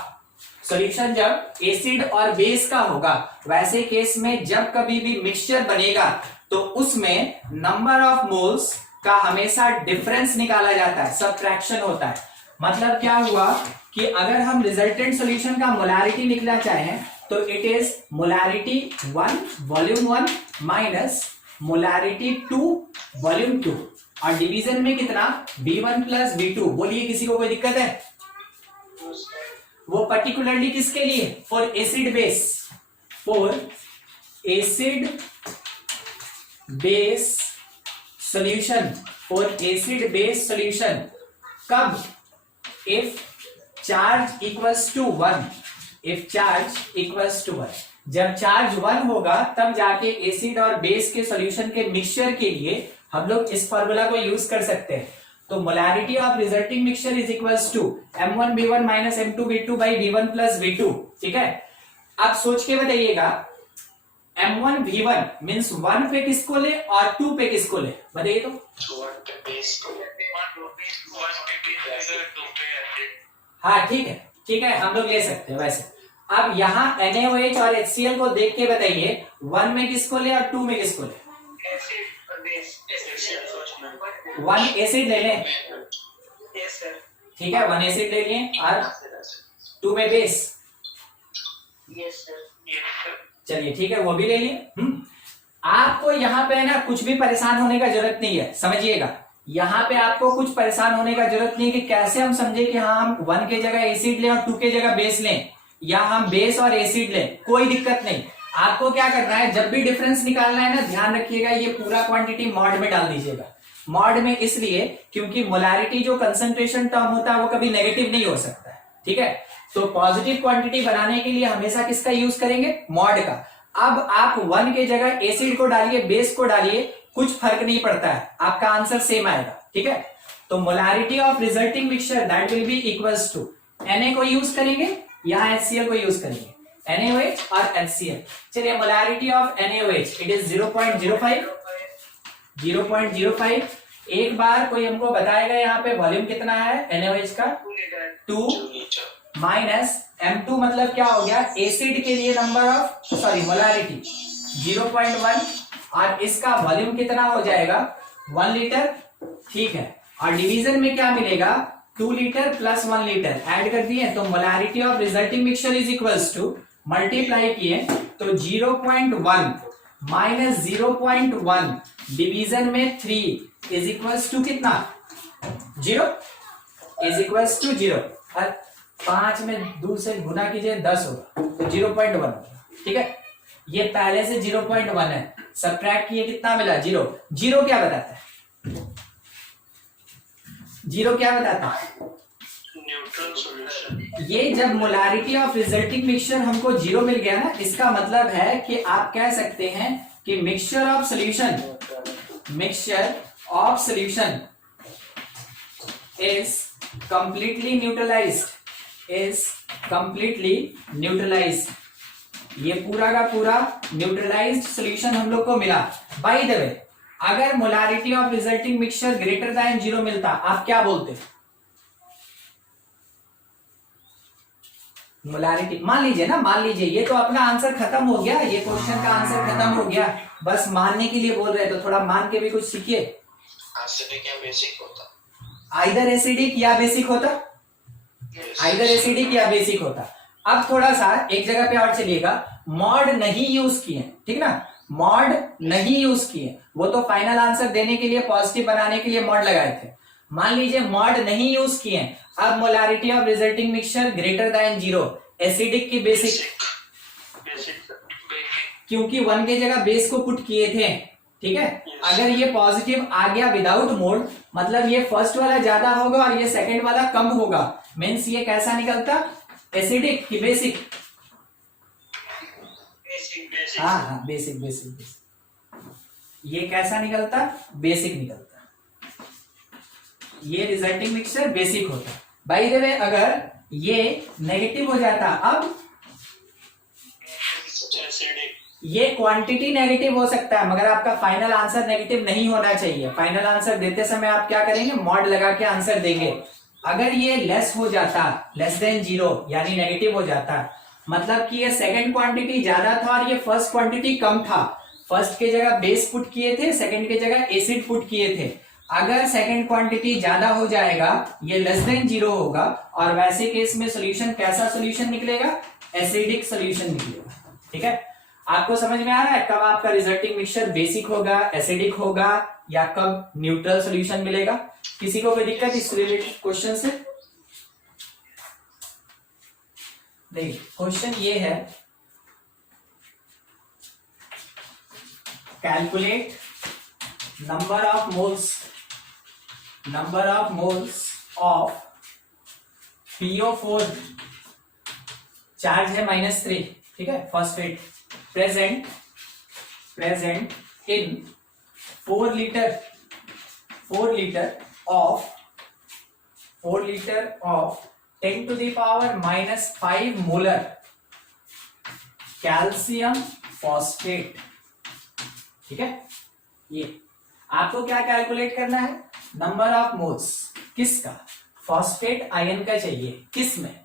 सॉल्यूशन जब एसिड और बेस का होगा, वैसे केस में जब कभी भी मिक्सचर बनेगा तो उसमें नंबर ऑफ मोल्स का हमेशा डिफरेंस निकाला जाता है, सब्ट्रैक्शन होता है। मतलब क्या हुआ कि अगर हम रिजल्टेंट सॉल्यूशन का मोलारिटी निकलना चाहें तो it is molarity 1 volume 1 minus molarity 2 volume 2, और डिवीजन में कितना, V1 प्लस V2। बोलिए किसी को कोई दिक्कत है? वो पर्टिकुलरली किसके लिए? For acid base, for acid base solution, for acid base solution. कब? If charge equals to 1, if charge equals to 1। जब चार्ज 1 होगा तब जाके एसिड और बेस के सॉल्यूशन के मिक्सचर के लिए हम लोग इस फॉर्मूला को यूज कर सकते हैं। तो molarity of resulting mixture is equals to M1V1 minus M2V2 by V1 plus V2। ठीक है, अब सोच के बताइएगा M1V1 मीन्स 1 पे किसको ले और 2 पे किसको ले, बताइए तो। हाँ ठीक है, ठीक है, हम लोग ले सकते हैं वैसे। अब यहाँ NaOH और HCl को देख के बताइए 1 में किसको ले और 2 में किसको ले? 1 एसिड ले लें, ठीक है, 1 एसिड ले लिए और 2 में बेस। चलिए ठीक है, वो भी ले लिए। आपको यहाँ पे है ना कुछ भी परेशान होने का जरूरत नहीं है, समझिएगा। यहाँ पे आपको कुछ परेशान होने का जरूरत नहीं है कि कैसे हम समझे कि हाँ हम 1 के जगह एसिड लें और 2 के जगह बेस लें, या हम बेस और एसिड लें, कोई दिक्कत नहीं। आपको क्या करना है, जब भी डिफरेंस निकालना है ना, ध्यान रखिएगा ये पूरा क्वांटिटी मॉड में डाल दीजिएगा। मॉड में इसलिए क्योंकि मोलारिटी जो कंसंट्रेशन टर्म होता है वो कभी नेगेटिव नहीं हो सकता है, ठीक है। तो पॉजिटिव क्वांटिटी बनाने के लिए हमेशा किसका यूज करेंगे? मॉड का। अब आप 1 के जगह एसिड को डालिए, बेस को डालिए, कुछ फर्क नहीं पड़ता है, आपका आंसर सेम आएगा, ठीक है। तो molarity of resulting mixture that will be equals to Na को यूज करेंगे, यहाँ HCl को यूज करेंगे, NaOH और HCl। चलिए molarity of NaOH it is 0.05, 0.05। एक बार कोई हमको बताएगा यहाँ पे वॉल्यूम कितना है NaOH का? 2 माइनस M2 मतलब क्या हो गया? एसिड के लिए नंबर ऑफ, सॉरी मोलारिटी 0.1, और इसका वॉल्यूम कितना हो जाएगा? 1 लीटर, ठीक है। और डिवीजन में क्या मिलेगा? 2 लीटर प्लस 1 लीटर ऐड कर दिए तो molarity of resulting mixture is equals to, multiply किए तो 0.1 माइनस 0.1 डिवीजन में 3 इज इक्वल्स टू कितना? 0 इज इक्वल्स टू 0, और 5 में 2 से गुना कीजिए 10 होगा तो 0.1, ठीक है। ये पहले से 0.1 है, सब्ट्रैक्ट किए कितना मिला? 0। 0 क्या बताता है? 0 क्या बताता है? Neutral solution. ये जब मोलारिटी ऑफ रिजल्टिंग मिक्सचर हमको 0 मिल गया ना, इसका मतलब है कि आप कह सकते हैं कि mixture of solution, mixture of solution is completely neutralised, is completely neutralised. ये पूरा का पूरा न्यूट्रलाइज्ड सॉल्यूशन हम लोग को मिला। बाय द वे, अगर molarity of resulting mixture greater than 0 मिलता, आप क्या बोलते? मोलारिटी मान लीजिए ना, मान लीजिए ये तो अपना आंसर खत्म हो गया, ये क्वेश्चन का आंसर खत्म हो गया, बस मानने के लिए बोल रहे तो थोड़ा मान के भी कुछ सीखिए। एसिडिक या बेसिक होता? आइदर एसिडिक या बेसिक होता, आइदर एसिडिक या बेसिक होता। अब थोड़ा सा एक जगह पे और चलिएगा, मॉड नहीं यूज किए, ठीक ना, मॉड नहीं यूज किए, वो तो फाइनल आंसर देने के लिए, पॉजिटिव बनाने के लिए मॉड लगाए थे। मान लीजिए मॉड नहीं यूज किए, अब molarity of resulting mixture greater than 0, acidic की बेसिक, क्योंकि 1 की जगह बेस को पुट किए थे, ठीक है। अगर ये पॉजिटिव आ गया विदाउट मोड, मतलब ये फर्स्ट वाला ज्यादा होगा और ये सेकंड वाला कम होगा, मीन्स ये कैसा निकलता, एसिडिक की बेसिक, हाँ हाँ बेसिक बेसिक बेसिक, ये कैसा निकलता, बेसिक निकलता, ये रिजल्टिंग मिक्सचर बेसिक होता। बाय द वे अगर ये नेगेटिव हो जाता, अब ये क्वांटिटी नेगेटिव हो सकता है, मगर आपका फाइनल आंसर नेगेटिव नहीं होना चाहिए। फाइनल आंसर देते समय आप क्या करेंगे, मॉड लगा के आंसर देंगे। अगर ये लेस हो जाता, लेस देन 0 यानी नेगेटिव हो जाता, मतलब कि ये सेकंड क्वांटिटी ज्यादा था और ये फर्स्ट क्वांटिटी कम था, फर्स्ट की जगह बेस पुट किए थे, सेकंड की जगह एसिड पुट किए थे। अगर सेकंड क्वांटिटी ज्यादा हो जाएगा, ये लेस देन 0 होगा, और वैसे केस में सोल्यूशन कैसा सोल्यूशन निकलेगा, एसिडिक सोल्यूशन निकलेगा। ठीक है, आपको समझ में आ रहा है कब आपका रिजल्टिंग मिक्सचर बेसिक होगा, एसिडिक होगा, या कब न्यूट्रल सोल्यूशन मिलेगा। किसी को कोई दिक्कत इस रिलेटेड क्वेश्चन से? देखिए क्वेश्चन ये है, calculate number of moles of PO4, charge है -3, ठीक है, phosphate, present in 4 litre of 10⁻⁻5 molar calcium phosphate. ठीक है, ये आपको क्या कैलकुलेट करना है, नंबर ऑफ मोल्स किसका, फॉस्फेट आयन का चाहिए, किस में,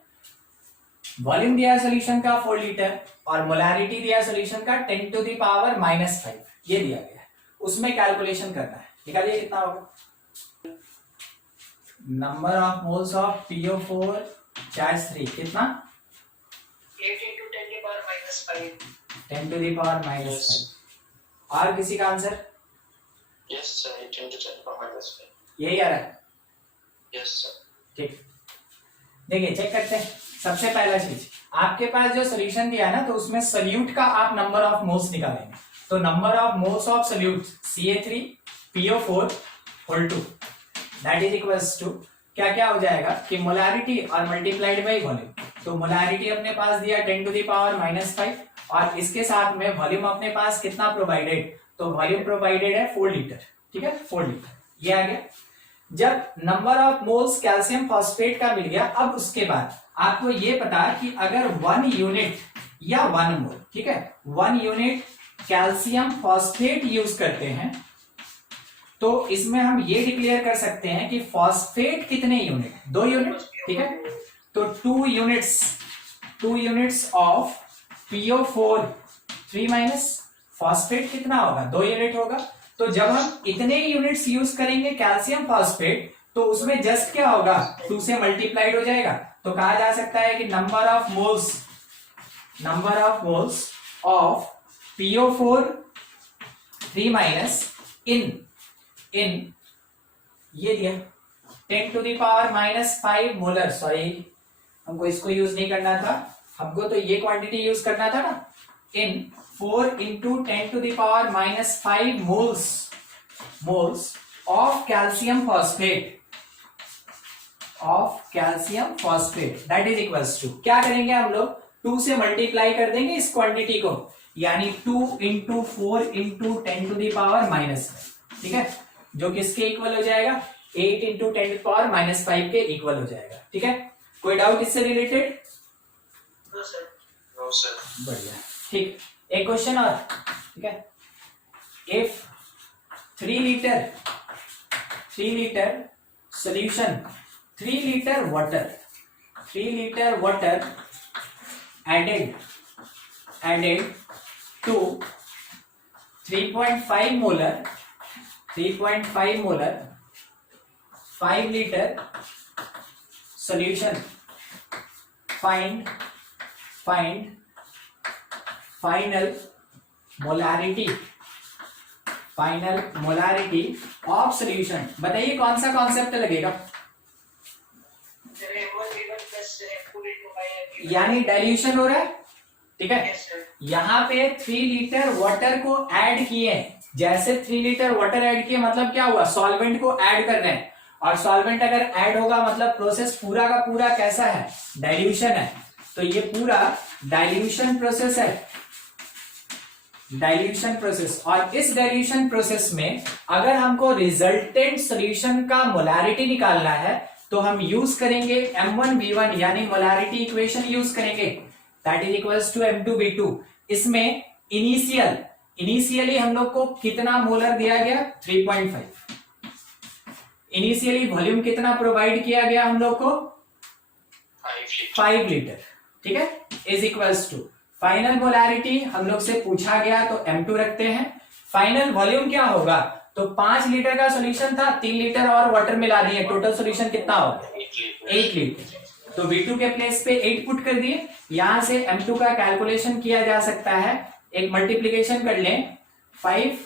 वॉल्यूम दिया सॉल्यूशन का 4 लीटर और मोलारिटी दिया सॉल्यूशन का 10⁻⁻5, ये दिया गया है, उसमें कैलकुलेशन करना है। निकालिए कितना होगा, number of moles of PO4 charge 3 कितना, 8 × 10⁻⁻5 10⁻⁻5। और किसी का आंसर? यस सर, 8 × 10⁻⁵ यही आ रहा है? Yes sir. ठीक, देखिए चेक करते हैं। सबसे पहला चीज, आपके पास जो सोल्यूशन दिया है ना, तो उसमें सोल्यूट का आप नंबर ऑफ मोल्स निकालेंगे। तो number of moles of solute CA3PO4 whole 2 that is equals to, क्या क्या हो जाएगा कि मोलारिटी और मल्टीप्लाइड बाई वॉल्यूम। तो मोलारिटी अपने पास दिया 10⁻⁻5 और इसके साथ में वॉल्यूम अपने पास कितना प्रोवाइडेड, तो वॉल्यूम प्रोवाइडेड है 4 लीटर। ठीक है, 4 लीटर, ये आ गया। जब number of moles calcium phosphate का मिल गया, अब उसके बाद आपको ये पता कि अगर 1 यूनिट या 1 मोल, ठीक है, 1 यूनिट कैल्शियम फॉस्फेट यूज करते हैं, तो इसमें हम ये डिक्लेयर कर सकते हैं कि फॉस्फेट कितने यूनिट, 2 यूनिट। ठीक है, तो 2 यूनिट्स ऑफ PO4 3- फॉस्फेट कितना होगा, 2 यूनिट होगा। तो जब हम इतने यूनिट्स यूज करेंगे कैल्शियम फॉस्फेट, तो उसमें जस्ट क्या होगा, 2 से मल्टीप्लाइड हो जाएगा। तो कहा जा सकता है कि number of moles of PO4 3- इन ये दिया 10⁻⁻5 मोलर, सॉरी हमको इसको यूज नहीं करना था, हमको तो ये क्वांटिटी यूज करना था ना, in 4 × 10⁻⁻5 moles of calcium phosphate that is equals to, क्या करेंगे हम लोग, 2 से मल्टीप्लाई कर देंगे इस क्वांटिटी को, यानी 2 × 4 × 10⁻⁻5। ठीक है, जो किसके इक्वल हो जाएगा, 8 × 10⁻⁻5 के इक्वल हो जाएगा। ठीक है, कोई डाउट इससे related? No sir. No sir. बढ़िया, ठीक। एक क्वेश्चन और, ठीक है, if 3 litre solution, 3 litre water added to 3.5 molar 5 liter solution, find final molarity final molarity of solution, बताइए कौन सा कॉन्सेप्ट लगेगा? यानी डाइल्यूशन हो रहा है, ठीक है। यहाँ पे 3 लीटर वाटर को ऐड किए, जैसे 3 लीटर वाटर ऐड किए मतलब क्या हुआ, सॉल्वेंट को ऐड कर रहे हैं, और सॉल्वेंट अगर ऐड होगा मतलब प्रोसेस पूरा का पूरा कैसा है, डाइल्यूशन है। तो ये पूरा डाइल्यूशन प्रोसेस है, डाइल्यूशन प्रोसेस। और इस डाइल्यूशन प्रोसेस में अगर हमको रिजल्टेंट सॉल्यूशन का मोलारिटी निकालना है तो हम यूज करेंगे M1V1 यानी मोलारिटी इक्वेशन यूज करेंगे, that is equals to M2V2। इसमें इनिशियली हम लोग को कितना मोलर दिया गया, 3.5। इनिशियली वॉल्यूम कितना प्रोवाइड किया गया हम लोग को, 5 लीटर, ठीक है, is equals to final molarity हम लोग से पूछा गया तो M2 रखते हैं। फाइनल वॉल्यूम क्या होगा, तो 5 लीटर का सॉल्यूशन था, 3 लीटर और वाटर मिला दिए, टोटल सॉल्यूशन कितना होगा, 8 लीटर। तो V2 के प्लेस पे 8 पुट कर दिए। यहां से M2 का कैलकुलेशन किया जा सकता है, एक मल्टीप्लीकेशन कर लें, 5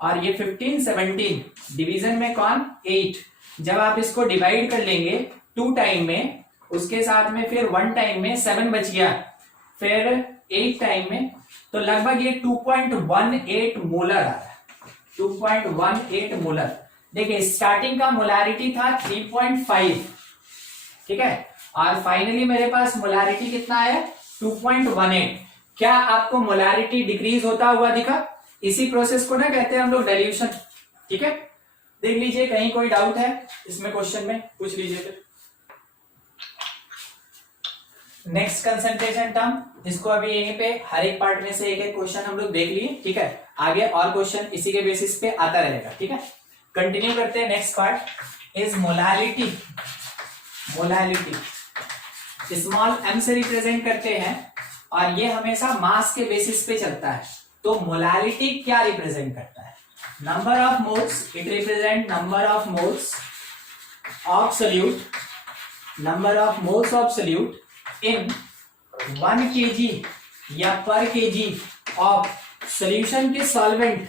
और ये 15 17, डिवीजन में कौन, 8। जब आप इसको डिवाइड कर लेंगे 2 टाइम में, उसके साथ में फिर 1 टाइम में 7 बच गया, फिर 8 टाइम में, तो लगभग ये 2.18 मोलर आ रहा है, 2.18 मोलर। देखिए स्टार्टिंग का मोलारिटी था 3.5, ठीक है, और फाइनली मेरे पास मोलारिटी कितना है, 2.18। क्या आपको मोलारिटी डिक्रीज होता हुआ दिखा? इसी प्रोसेस को ना कहते हैं हम लोग डाइल्यूशन, ठीक है। देख लीजिए कहीं कोई डाउट है इसमें, क्वेश्चन में पूछ लीजिए फिर। नेक्स्ट कंसंट्रेशन टर्म, इसको अभी यहीं पे हर एक पार्ट में से एक एक क्वेश्चन हम लोग देख लिए, ठीक है। आगे और क्वेश्चन इसी के बेसिस पे आता रहेगा, ठीक है। कंटिन्यू करते हैं। Next part is molarity. Molarity small m से रिप्रेजेंट करते हैं और ये हमेशा मास के बेसिस पे चलता है। तो मोलारिटी क्या रिप्रेजेंट करता है, number of moles, it represent number of moles of solute, number of moles of solute in 1 kg या पर kg ऑफ सॉल्यूशन के सॉल्वेंट।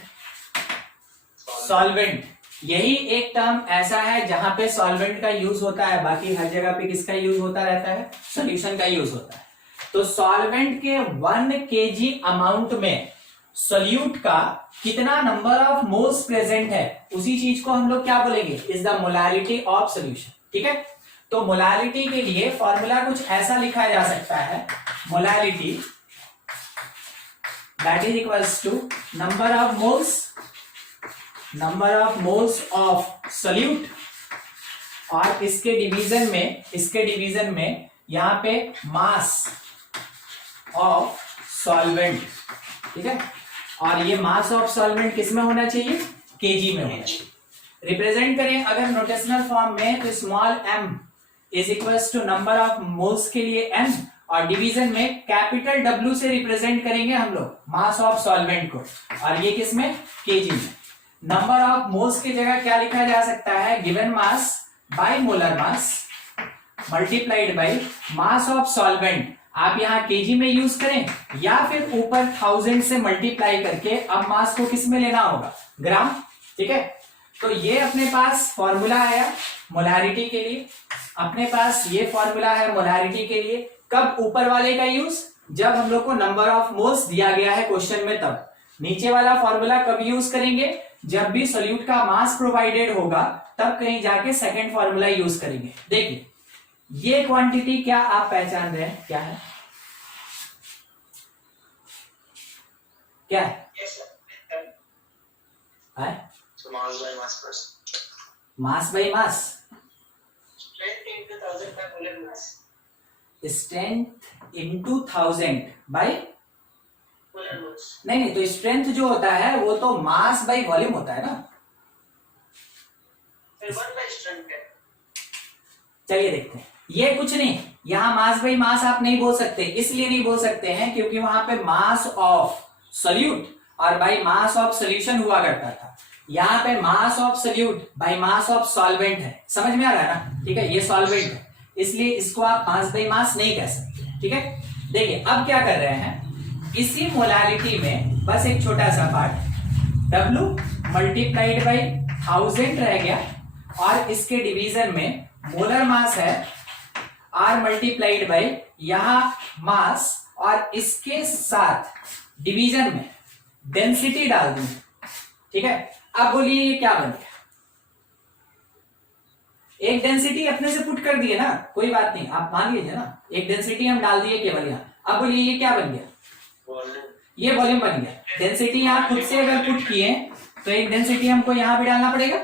यही एक टर्म ऐसा है जहां पे सॉल्वेंट का यूज होता है, बाकी हर जगह पे किसका यूज होता रहता है, सॉल्यूशन का यूज होता है। तो सॉल्वेंट के 1 kg अमाउंट में सोल्यूट का कितना नंबर ऑफ मोल्स प्रेजेंट है, उसी चीज को हम लोग क्या बोलेंगे, is the molarity of solution, ठीक है। तो मोलारिटी के लिए फॉर्मूला कुछ ऐसा लिखा जा सकता है, molarity that is equals to number of moles of solute, और इसके डिवीजन में यहां पे मास ऑफ सॉल्वेंट, ठीक है। और ये मास ऑफ सॉल्वेंट किस में होना चाहिए, केजी में होना चाहिए। रिप्रेजेंट करें अगर नोटेशनल फॉर्म में तो small m is equals to number of moles के लिए n, और डिवीजन में कैपिटल W से रिप्रेजेंट करेंगे हम लोग मास ऑफ सॉल्वेंट को, और ये किस में, केजी में। नंबर ऑफ मोल्स की जगह क्या लिखा जा सकता है, given mass by molar mass multiplied by mass of solvent. आप यहाँ केजी में यूज करें या फिर ऊपर 1000 से मल्टीप्लाई करके अब मास को किस में लेना होगा, ग्राम, ठीक है। तो ये अपने पास फॉर्मूला आया मोलारिटी के लिए, अपने पास ये फॉर्मूला है मोलारिटी के लिए। कब ऊपर वाले का यूज, जब हम लोग को नंबर ऑफ मोल्स दिया गया है क्वेश्चन में, तब। नीचे वाला फॉर्मूला कब यूज करेंगे, जब भी सोल्यूट का मास प्रोवाइडेड होगा, तब कहीं जाके सेकंड फॉर्मूला यूज करेंगे। देखिए ये क्वांटिटी क्या आप पहचान रहे हैं, क्या है, क्या है, mass by mass, strength into 1000 by, नहीं, तो स्ट्रेंथ जो होता है वो तो मास बाई वॉल्यूम होता है ना। चलिए देखते हैं, ये कुछ नहीं, यहां मास बाई मास आप नहीं बोल सकते, इसलिए नहीं बोल सकते हैं क्योंकि वहां पे मास ऑफ सोल्यूट और बाई मास ऑफ सोल्यूशन हुआ करता था। यहाँ पे मास of solute by mass of solvent है, समझ में आ रहा है ना, ठीक है। ये सॉल्वेंट है, इसलिए इसको आप मास बाई मास नहीं कह सकते, ठीक है। देखिए अब क्या कर रहे हैं, इसी मोलारिटी में बस एक छोटा सा पार्ट, W मल्टीप्लाइड बाई 1000 रह गया, और इसके डिवीजन में मोलर मास है R मल्टीप्लाइड बाई यहां मास, और इसके साथ डिवीजन में डेंसिटी डाल दूं। ठीक है, अब बोलिए ये क्या बन गया? एक डेंसिटी अपने से पुट कर दिए ना, कोई बात नहीं, आप मान लीजिए ना, एक डेंसिटी हम डाल दिए केवल यहाँ। अब बोलिए ये क्या बन गया? ये वॉल्यूम बन गया। डेंसिटी यहाँ खुद से अगर पुट किए तो एक डेंसिटी हमको यहाँ भी डालना पड़ेगा।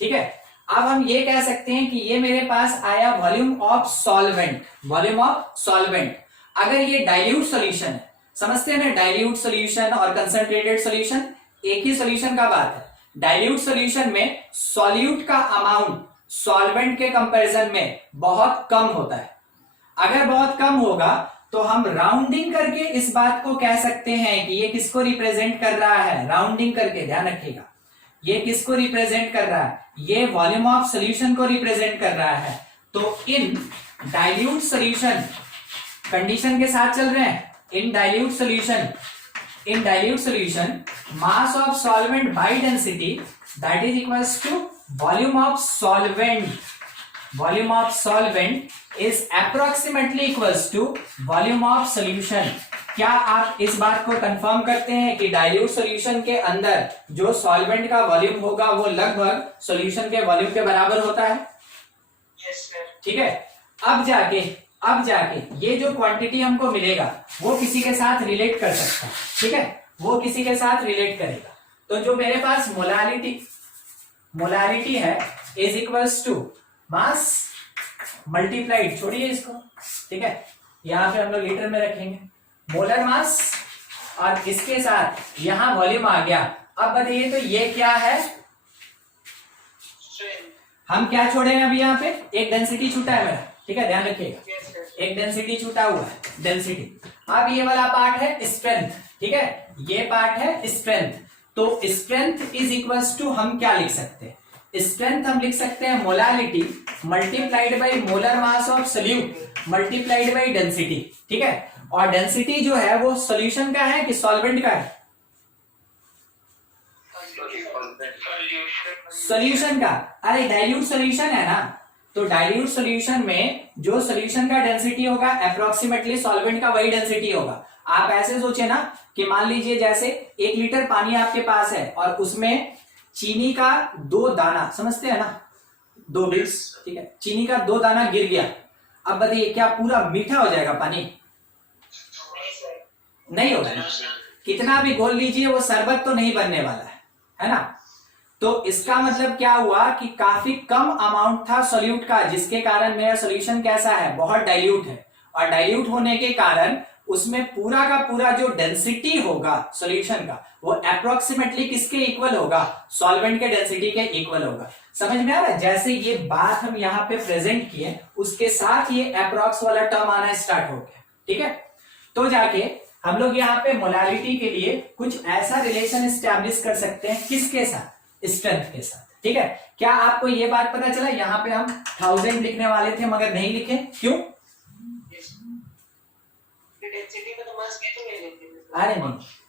ठीक है, अब हम ये कह सकते हैं कि ये मेरे पास आया volume of solvent. Volume of solvent, अगर ये डाइल्यूट सॉल्यूशन है, समझते हैं ना, डाइल्यूट सॉल्यूशन और कंसंट्रेटेड सॉल्यूशन एक ही सॉल्यूशन का बात है। डाइल्यूट सॉल्यूशन में सॉल्यूट का अमाउंट सॉल्वेंट के कंपैरिजन में बहुत कम होता है। अगर बहुत कम होगा तो हम राउंडिंग करके इस बात को कह सकते हैं कि ये किसको रिप्रेजेंट कर रहा है। राउंडिंग करके, ध्यान रखिएगा, ये किसको रिप्रेजेंट कर रहा है? ये वॉल्यूम ऑफ सॉल्यूशन को रिप्रेजेंट कर रहा है। तो इन डाइल्यूट सॉल्यूशन कंडीशन के साथ चल रहे हैं। In dilute solution mass of solvent by density that is equals to volume of solvent. Volume of solvent is approximately equals to volume of solution. क्या आप इस बात को कंफर्म करते हैं कि डाइल्यूट सॉल्यूशन के अंदर जो सॉल्वेंट का वॉल्यूम होगा वो लगभग सॉल्यूशन के वॉल्यूम के बराबर होता है? Yes sir. ठीक है, अब जाके ये जो क्वांटिटी हमको मिलेगा वो किसी के साथ रिलेट कर सकता है। ठीक है, वो किसी के साथ रिलेट करेगा। तो जो मेरे पास मोलारिटी है is equals to mass multiplied, छोड़िए इसको, ठीक है, यहां पे हम लोग लीटर में रखेंगे, मोलर मास, और इसके साथ यहां वॉल्यूम आ गया। अब बताइए तो ये क्या है? हम क्या छोड़े हैं अभी? यहाँ पे एक डेंसिटी छूटा है मेरा। ठीक है, ध्यान रखिएगा, एक डेंसिटी छूटा हुआ है, डेंसिटी। अब ये वाला पार्ट है स्ट्रेंथ। ठीक है, ये पार्ट है स्ट्रेंथ। तो स्ट्रेंथ इज इक्वल्स टू हम क्या लिख सकते हैं? स्ट्रेंथ हम लिख सकते हैं molality multiplied by molar mass of solute multiplied by density. ठीक है, और डेंसिटी जो है वो सॉल्यूशन का है कि सॉल्वेंट का है? सॉल्यूशन का। अरे डाइल्यूट सॉल्यूशन है ना, तो डाइल्यूट सॉल्यूशन में जो सॉल्यूशन का डेंसिटी होगा अप्रोक्सीमेटली सॉल्वेंट का वही डेंसिटी होगा। आप ऐसे सोचे ना कि मान लीजिए जैसे 1 लीटर पानी आपके पास है और उसमें चीनी का 2 दाना, समझते हैं ना, 2 बिट्स, ठीक है, चीनी का 2 दाना गिर गया। अब बताइए क्या पूरा मीठा हो जाएगा पानी? नहीं होगा। कितना भी घोल लीजिए वो शरबत तो नहीं बनने वाला है ना। तो इसका मतलब क्या हुआ कि काफी कम अमाउंट था सॉल्यूट का, जिसके कारण मेरा सॉल्यूशन कैसा है? बहुत डाइल्यूट है। और डाइल्यूट होने के कारण उसमें पूरा का पूरा जो डेंसिटी होगा सॉल्यूशन का वो अप्रोक्सीमेटली किसके इक्वल होगा? सॉल्वेंट के डेंसिटी के इक्वल होगा। समझ में आ रहा है? जैसे ये बात हम यहाँ पे प्रेजेंट किए उसके साथ ये अप्रोक्स वाला टर्म आना स्टार्ट हो गया। ठीक है, तो जाके हम लोग यहाँ पे मोलालिटी के लिए कुछ ऐसा रिलेशन एस्टैब्लिश कर सकते हैं, किसके साथ? स्ट्रेंथ के साथ। ठीक है, क्या आपको ये बात पता चला? यहाँ पे हम 1000 लिखने वाले थे मगर नहीं लिखे, क्यों? अरे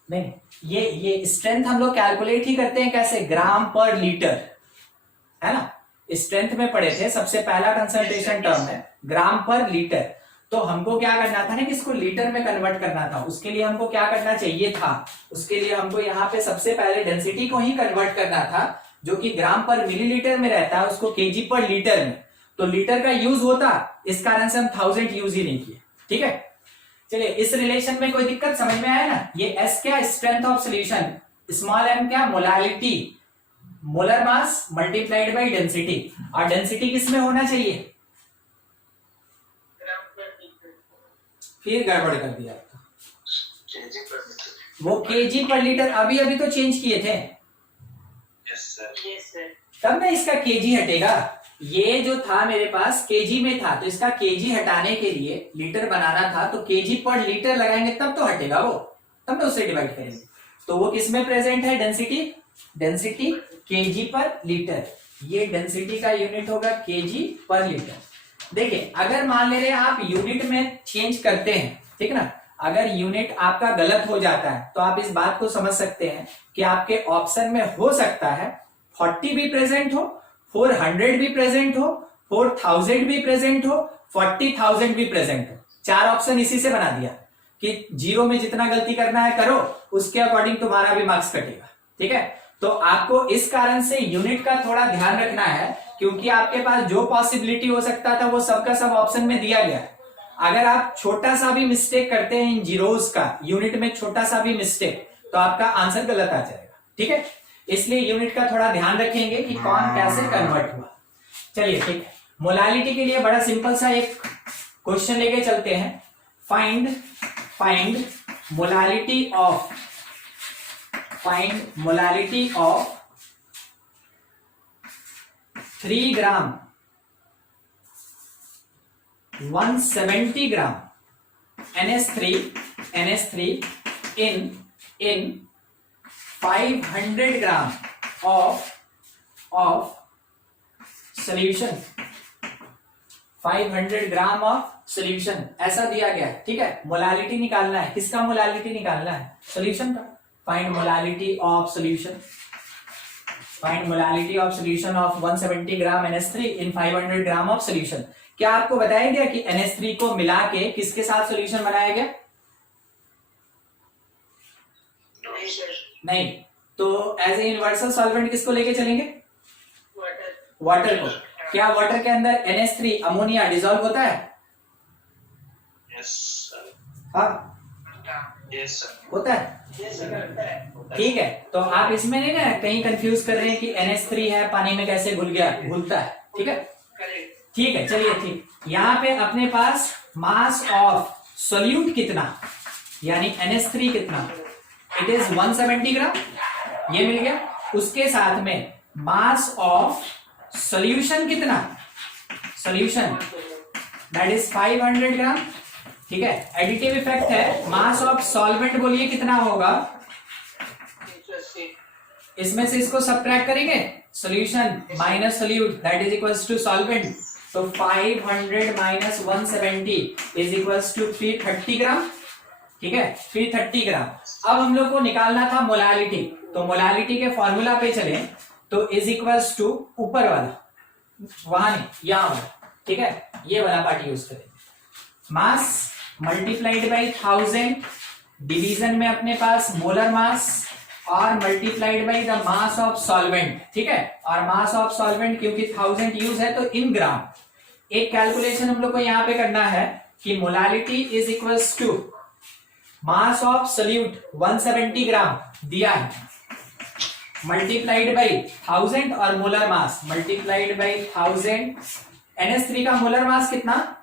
नहीं, ये स्ट्रेंथ हम लोग कैलकुलेट ही करते हैं कैसे? ग्राम पर लीटर, है ना। स्ट्रेंथ में पढ़े थे, सबसे पहला कंसंट्रेशन टर्म है ग्राम पर लीटर। तो हमको क्या करना था ना कि इसको लीटर में कन्वर्ट करना था। उसके लिए हमको क्या करना चाहिए था? उसके लिए हमको यहाँ पे सबसे पहले डेंसिटी को ही कन्वर्ट करना था, जो कि ग्राम पर मिलीलीटर में रहता है, उसको केजी पर लीटर में। तो लीटर का यूज होता, इस कारण से हम 1000 यूज ही नहीं किए। ठीक है, चलिए, इस रिलेशन में कोई दिक्कत समझ में आया ना? ये एस क्या? Strength of solution, small M क्या? Molality, molar mass multiplied by density. और डेंसिटी किसमें होना चाहिए? फिर गड़बड़ कर दिया वो केजी पर लीटर। अभी तो चेंज किए थे। Yes sir. तब ना इसका केजी हटेगा। ये जो था मेरे पास केजी में था, तो इसका केजी हटाने के लिए लीटर बनाना था, तो केजी पर लीटर लगाएंगे तब तो हटेगा वो, तब तो उससे डिवाइड करेंगे। तो वो किसमें प्रेजेंट है? डेंसिटी केजी पर लीटर। ये डेंसिटी का यूनिट होगा केजी पर लीटर। देखिए, अगर मान ले रहे आप यूनिट में चेंज करते हैं, ठीक ना, अगर यूनिट आपका गलत हो जाता है तो आप इस बात को समझ सकते हैं कि आपके ऑप्शन में हो सकता है 40 भी प्रेजेंट हो, 400 भी प्रेजेंट हो, 4000 भी प्रेजेंट हो, 40,000 भी प्रेजेंट हो। चार ऑप्शन इसी से बना दिया कि जीरो में जितना गलती करना है करो, उसके अकॉर्डिंग तुम्हारा भी मार्क्स कटेगा। ठीक है, तो आपको इस कारण से यूनिट का थोड़ा ध्यान रखना है, क्योंकि आपके पास जो पॉसिबिलिटी हो सकता था वो सबका सब ऑप्शन में दिया गया है। अगर आप छोटा सा भी मिस्टेक करते हैं इन जीरोस का, यूनिट में छोटा सा भी मिस्टेक, तो आपका आंसर गलत आ जाएगा। ठीक है, इसलिए यूनिट का थोड़ा ध्यान रखेंगे कि कौन कैसे कन्वर्ट हुआ। चलिए ठीक है, मोलालिटी के लिए बड़ा सिंपल सा एक क्वेश्चन लेके चलते हैं। Find molality of 3 gram 170 gram NH3 in 500 gram of solution, 500 gram of solution ऐसा दिया गया है। ठीक है, मोलालिटी निकालना है। किसका मोलालिटी निकालना है? सोल्यूशन का। Find molality of solution, find molality of solution of 170 gram NH3 in 500 gram of solution. क्या आपको बताया गया कि NH3 को मिला के किसके साथ सोल्यूशन बनाया गया? नहीं। तो एज ए यूनिवर्सल सॉल्वेंट किसको लेके चलेंगे? वाटर को। क्या वाटर के अंदर NH3 अमोनिया डिसॉल्व होता है? हाँ, होता है। ठीक है, तो आप इसमें नहीं ना कहीं कंफ्यूज कर रहे हैं कि NH3 है, पानी में कैसे घुल गया? घुलता है। ठीक है, ठीक है, चलिए ठीक। यहाँ पे अपने पास मास ऑफ सोल्यूट कितना, यानी NH3 कितना? इट इज 170 ग्राम, ये मिल गया। उसके साथ में मास ऑफ सोल्यूशन कितना? सोल्यूशन दैट इज 500 ग्राम। ठीक है, एडिटिव इफेक्ट है। मास ऑफ सॉल्वेंट बोलिए कितना होगा? इसमें से इसको सब्ट्रैक्ट करेंगे, solution minus solute that is equals to solvent. तो 500 minus 170 is equals to 330 gram. ठीक है, 330 ग्राम। अब हम लोग को निकालना था मोलालिटी, तो मोलालिटी के फॉर्मूला पे चले तो इज इक्वल्स टू ऊपर वाला, वहां नहीं, यहां वाला। ठीक है, ये वाला पार्ट यूज करें। मास मल्टीप्लाइड बाई 1000, डिवीजन में अपने पास मोलर मास, और multiplied by the mass of solvent. ठीक है, और मास ऑफ सॉल्वेंट क्योंकि 1000 यूज है तो इन ग्राम। एक कैलकुलेशन हम लोग को यहां पे करना है कि molality is equals to mass of solute 170 gram दिया है, मल्टीप्लाइड बाई 1000 और molar mass multiplied by 1000। NH3 का मोलर मास कितना?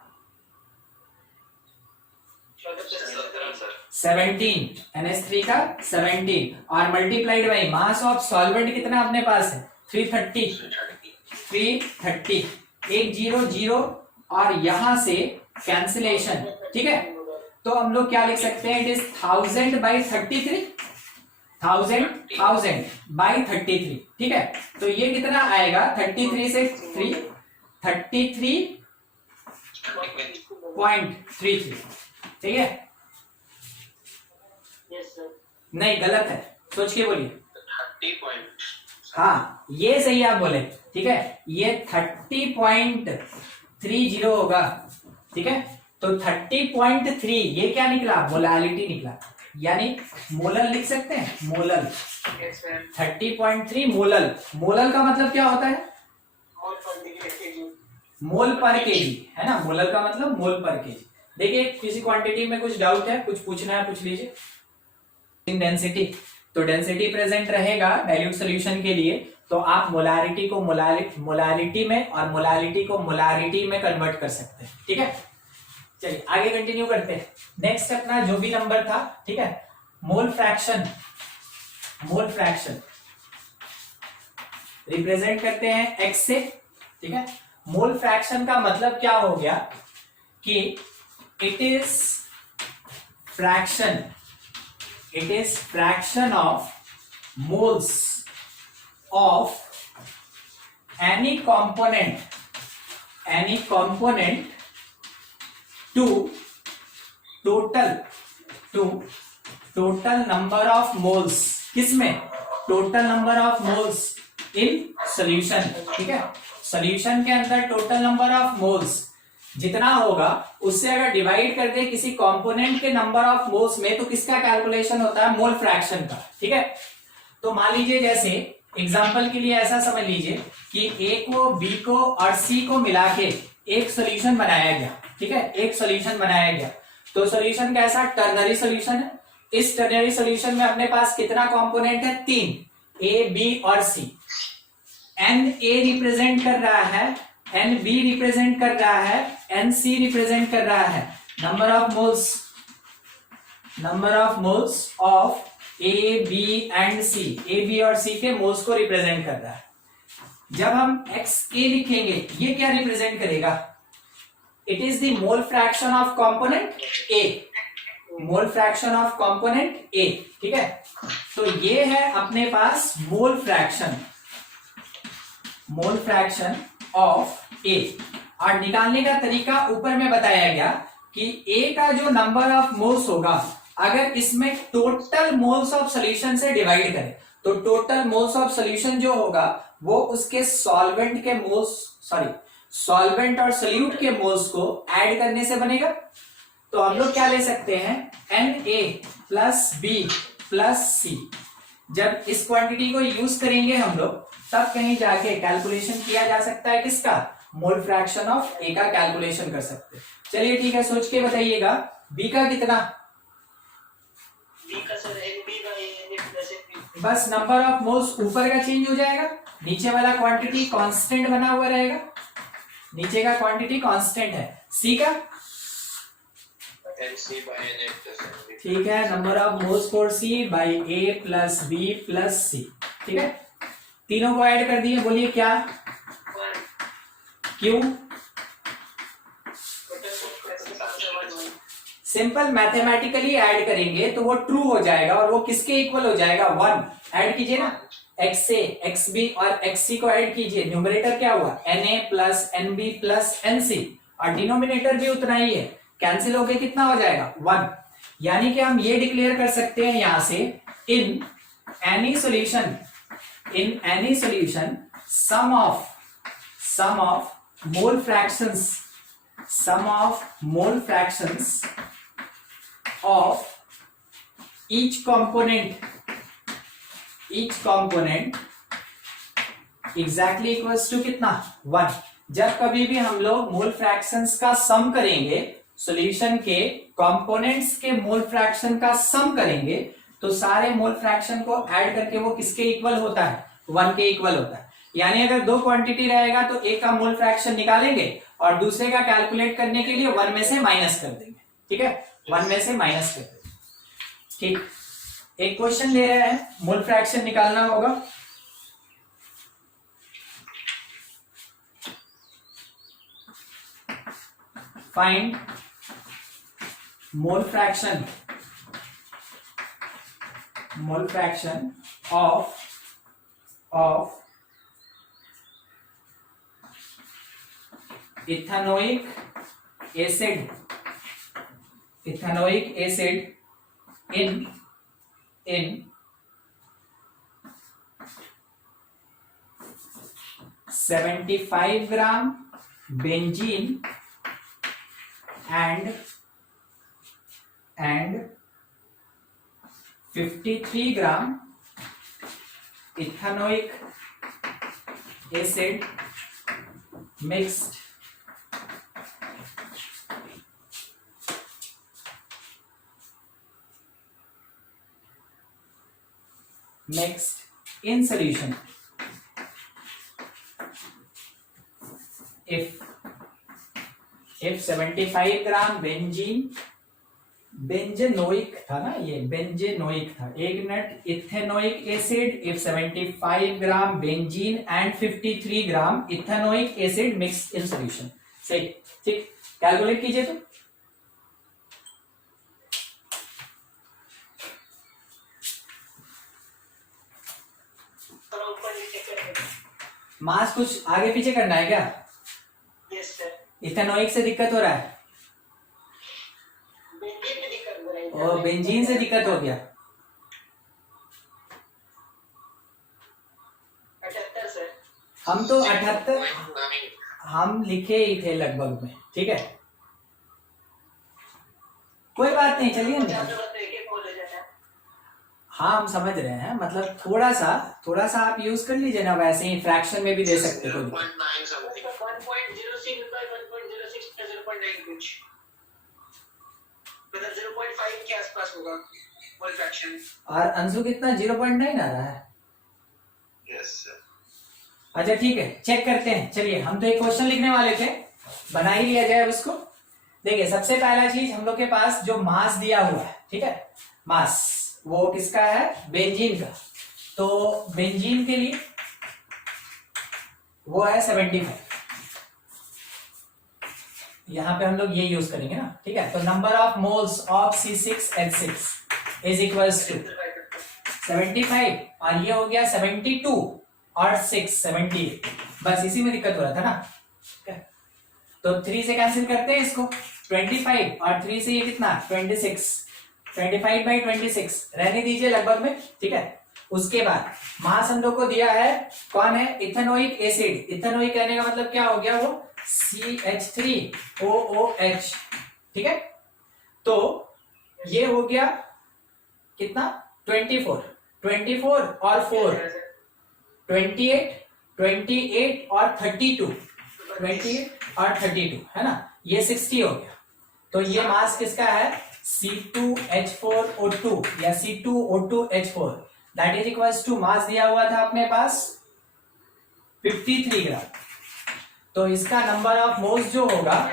17। NH3 का 17 और multiplied by mass of solvent कितना अपने पास है? 330। 330, 1 0 0 और यहां से कैंसिलेशन। ठीक है, तो हम लोग क्या लिख सकते हैं? It is 1000 by 33, 1000 by 33। ठीक है, तो ये कितना आएगा? 33 से 3 33.33। ठीक है, नहीं गलत है, सोच के बोलिए। 30. हाँ, ये सही आप बोले। ठीक है, ये 30.30 होगा। ठीक है, तो 30.3 ये क्या निकला? मोलालिटी निकला, यानी मोलर लिख सकते हैं, मोलर। 30.3 मोलर। मोलर का मतलब क्या होता है? मोल पर केजी, है ना? मोलर का मतलब मोल पर केजी। देखिए, किसी क्वांटिटी में कुछ डाउट है, कुछ पूछना है, पूछ लीजिए। डेंसिटी, तो डेंसिटी प्रेजेंट रहेगा डाइल्यूट सॉल्यूशन के लिए, तो आप मोलारिटी को मोलालिटी में और मोलालिटी को मोलारिटी में कन्वर्ट कर सकते हैं। ठीक है, चलिए आगे कंटिन्यू करते हैं। नेक्स्ट अपना जो भी नंबर था, ठीक है, मोल फ्रैक्शन रिप्रेजेंट करते हैं एक्स से। ठीक है, मोल फ्रैक्शन का मतलब क्या हो गया कि it is fraction of moles of any component to total to total number of moles, किसमें, total number of moles in solution, ठीक है, सॉल्यूशन के अंदर टोटल नंबर ऑफ मोल्स जितना होगा उससे अगर डिवाइड कर दे किसी कंपोनेंट के नंबर ऑफ मोल्स में, तो किसका कैलकुलेशन होता है, मोल फ्रैक्शन का, ठीक है। तो मान लीजिए जैसे एग्जांपल के लिए ऐसा समझ लीजिए कि ए को, बी को और सी को मिला के एक सॉल्यूशन बनाया गया, ठीक है, एक सॉल्यूशन बनाया गया। तो सॉल्यूशन कैसा, टर्नरी सॉल्यूशन है। इस टर्नरी सॉल्यूशन में अपने पास कितना कंपोनेंट है, 3, ए, बी और सी। एन ए रिप्रेजेंट कर रहा है, एन बी रिप्रेजेंट कर रहा है, एन सी रिप्रेजेंट कर रहा है number of moles of A, B and C, A, B और सी के मोल्स को रिप्रेजेंट कर रहा है। जब हम एक्स ए लिखेंगे, ये क्या रिप्रेजेंट करेगा, it is the mole fraction of component A, mole fraction of component ए, ठीक है। तो ये है अपने पास मोल फ्रैक्शन ऑफ ए। और निकालने का तरीका ऊपर में बताया गया कि ए का जो नंबर ऑफ मोल्स होगा, अगर इसमें टोटल मोल्स ऑफ सॉल्यूशन से डिवाइड करें, तो टोटल मोल्स ऑफ सॉल्यूशन जो होगा वो उसके सॉल्वेंट के मोल्स, सॉल्वेंट और सोल्यूट के मोल्स को ऐड करने से बनेगा। तो हम लोग क्या ले सकते हैं, N A plus B plus C. जब इस क्वांटिटी को यूज करेंगे हम लोग, तब कहीं जाके कैलकुलेशन किया जा सकता है किसका, मोल फ्रैक्शन ऑफ ए का कैलकुलेशन कर सकते हैं। चलिए ठीक है, सोच के बताइएगा, बी का कितना, बी का sir N B by NA plus N B. बस नंबर ऑफ मोल्स ऊपर का चेंज हो जाएगा, नीचे वाला क्वांटिटी कांस्टेंट बना हुआ रहेगा, नीचे का क्वांटिटी कांस्टेंट है। सी का NC by NA plus NB. ठीक है, number of moles for C by A plus B plus C, ठीक है। तीनों को ऐड कर दिए, बोलिए क्या, क्यों, सिंपल मैथमेटिकली ऐड करेंगे तो वो ट्रू हो जाएगा, और वो किसके इक्वल हो जाएगा, 1। ऐड कीजिए ना, एक्स ए, एक्स बी और एक्स सी को ऐड कीजिए, न्यूमरेटर क्या हुआ, N A plus N B plus N C, और डिनोमिनेटर भी उतना ही है, कैंसिल हो गया, कितना हो जाएगा, 1। यानी कि हम ये डिक्लेयर कर सकते हैं यहां से, in any solution sum of mole fractions of each component exactly equals to कितना, 1। जब कभी भी हम लोग मोल फ्रैक्शंस का सम करेंगे, सॉल्यूशन के कंपोनेंट्स के मोल फ्रैक्शन का सम करेंगे, तो सारे मोल फ्रैक्शन को ऐड करके वो किसके इक्वल होता है, 1 के इक्वल होता है। यानी अगर दो क्वांटिटी रहेगा तो एक का मोल फ्रैक्शन निकालेंगे और दूसरे का कैलकुलेट करने के लिए 1 में से माइनस कर देंगे, ठीक है, 1 में से माइनस कर देंगे, ठीक। एक क्वेश्चन ले रहे हैं, मोल फ्रैक्शन निकालना होगा। Find mole fraction of ethanoic acid in 75 gram benzene and 53 gram ethanoic acid mixed in solution. If 75 ग्राम बेंजेनोइक था ना, ये बेंजेनोइक था, 1 minute, ethanoic acid, if 75 gram benzene and 53 gram ethanoic acid mix in solution. सही, ठीक, कैलकुलेट कीजिए। तो मास कुछ आगे पीछे करना है क्या? Yes sir. इथेनोइक से दिक्कत हो रहा है? और बेंजीन से दिक्कत हो गया। 78 सर। हम तो 78 हम लिखे ही थे लगभग में, ठीक है कोई बात नहीं, चलिए मुझे निकल। आपने बताया कि बोले जाना। हाँ हम समझ रहे हैं, मतलब थोड़ा सा आप यूज कर लीजिए ना, वैसे ही फ्रैक्शन में भी दे सकते हो। 0.9 समथिंग 1.06 by 1.06 plus 0.9 कुछ, मतलब 0.5 के आसपास होगा मोल फ्रैक्शन। और अंशु कितना 0.9 आ रहा है? Yes sir. अच्छा ठीक है, चेक करते हैं। चलिए हम तो एक क्वेश्चन लिखने वाले थे, बना ही लिया जाए उसको। देखिए सबसे पहला चीज हम लोग के पास जो मास दिया हुआ है, ठीक है, मास वो किसका है? बेंजीन का। तो बेंजीन के लिए वो है 75। यहां पे हम लोग ये यूज करेंगे ना, ठीक है। तो number of moles of C6H6 is equals to 75 और ये हो गया 72 और 6 78। बस इसी में दिक्कत हो रहा था ना, ठीक है। तो 3 से कैंसिल करते हैं इसको, 25 और 3 से ये कितना 26, 25 by 26 रहने दीजिए लगभग में, ठीक है। उसके बाद मास हम लोग को दिया है, कौन है? Ethanoic acid. इथेनोइक कहने का मतलब क्या हो गया? वो CH3OOH, ठीक है। तो ये हो गया कितना? 24 और 4 28 28 और 32 28 और 32 है ना, ये 60 हो गया। तो ये मास किसका है? C2H4O2 या C2O2H4 that is equals to, मास दिया हुआ था अपने पास 53 ग्राम। तो इसका नंबर ऑफ मोल्स जो होगा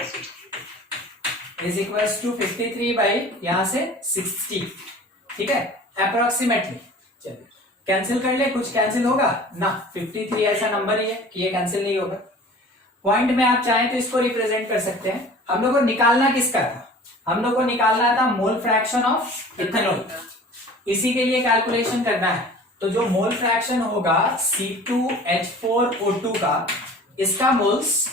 इज इक्वल्स टू 53 बाई यहां से 60, ठीक है, अप्रोक्सीमेटली। चलिए कैंसिल कर ले, कुछ कैंसिल होगा ना? 53 ऐसा नंबर ही है कि ये कैंसिल नहीं होगा। पॉइंट में आप चाहें तो इसको रिप्रेजेंट कर सकते हैं। हम लोग को निकालना किसका था? हम लोग को निकालना था मोल फ्रैक्शन ऑफ इथेनॉल। इसी के लिए कैलकुलेशन करना है। तो जो मोल फ्रैक्शन होगा C2H4O2 का, इसका मोल्स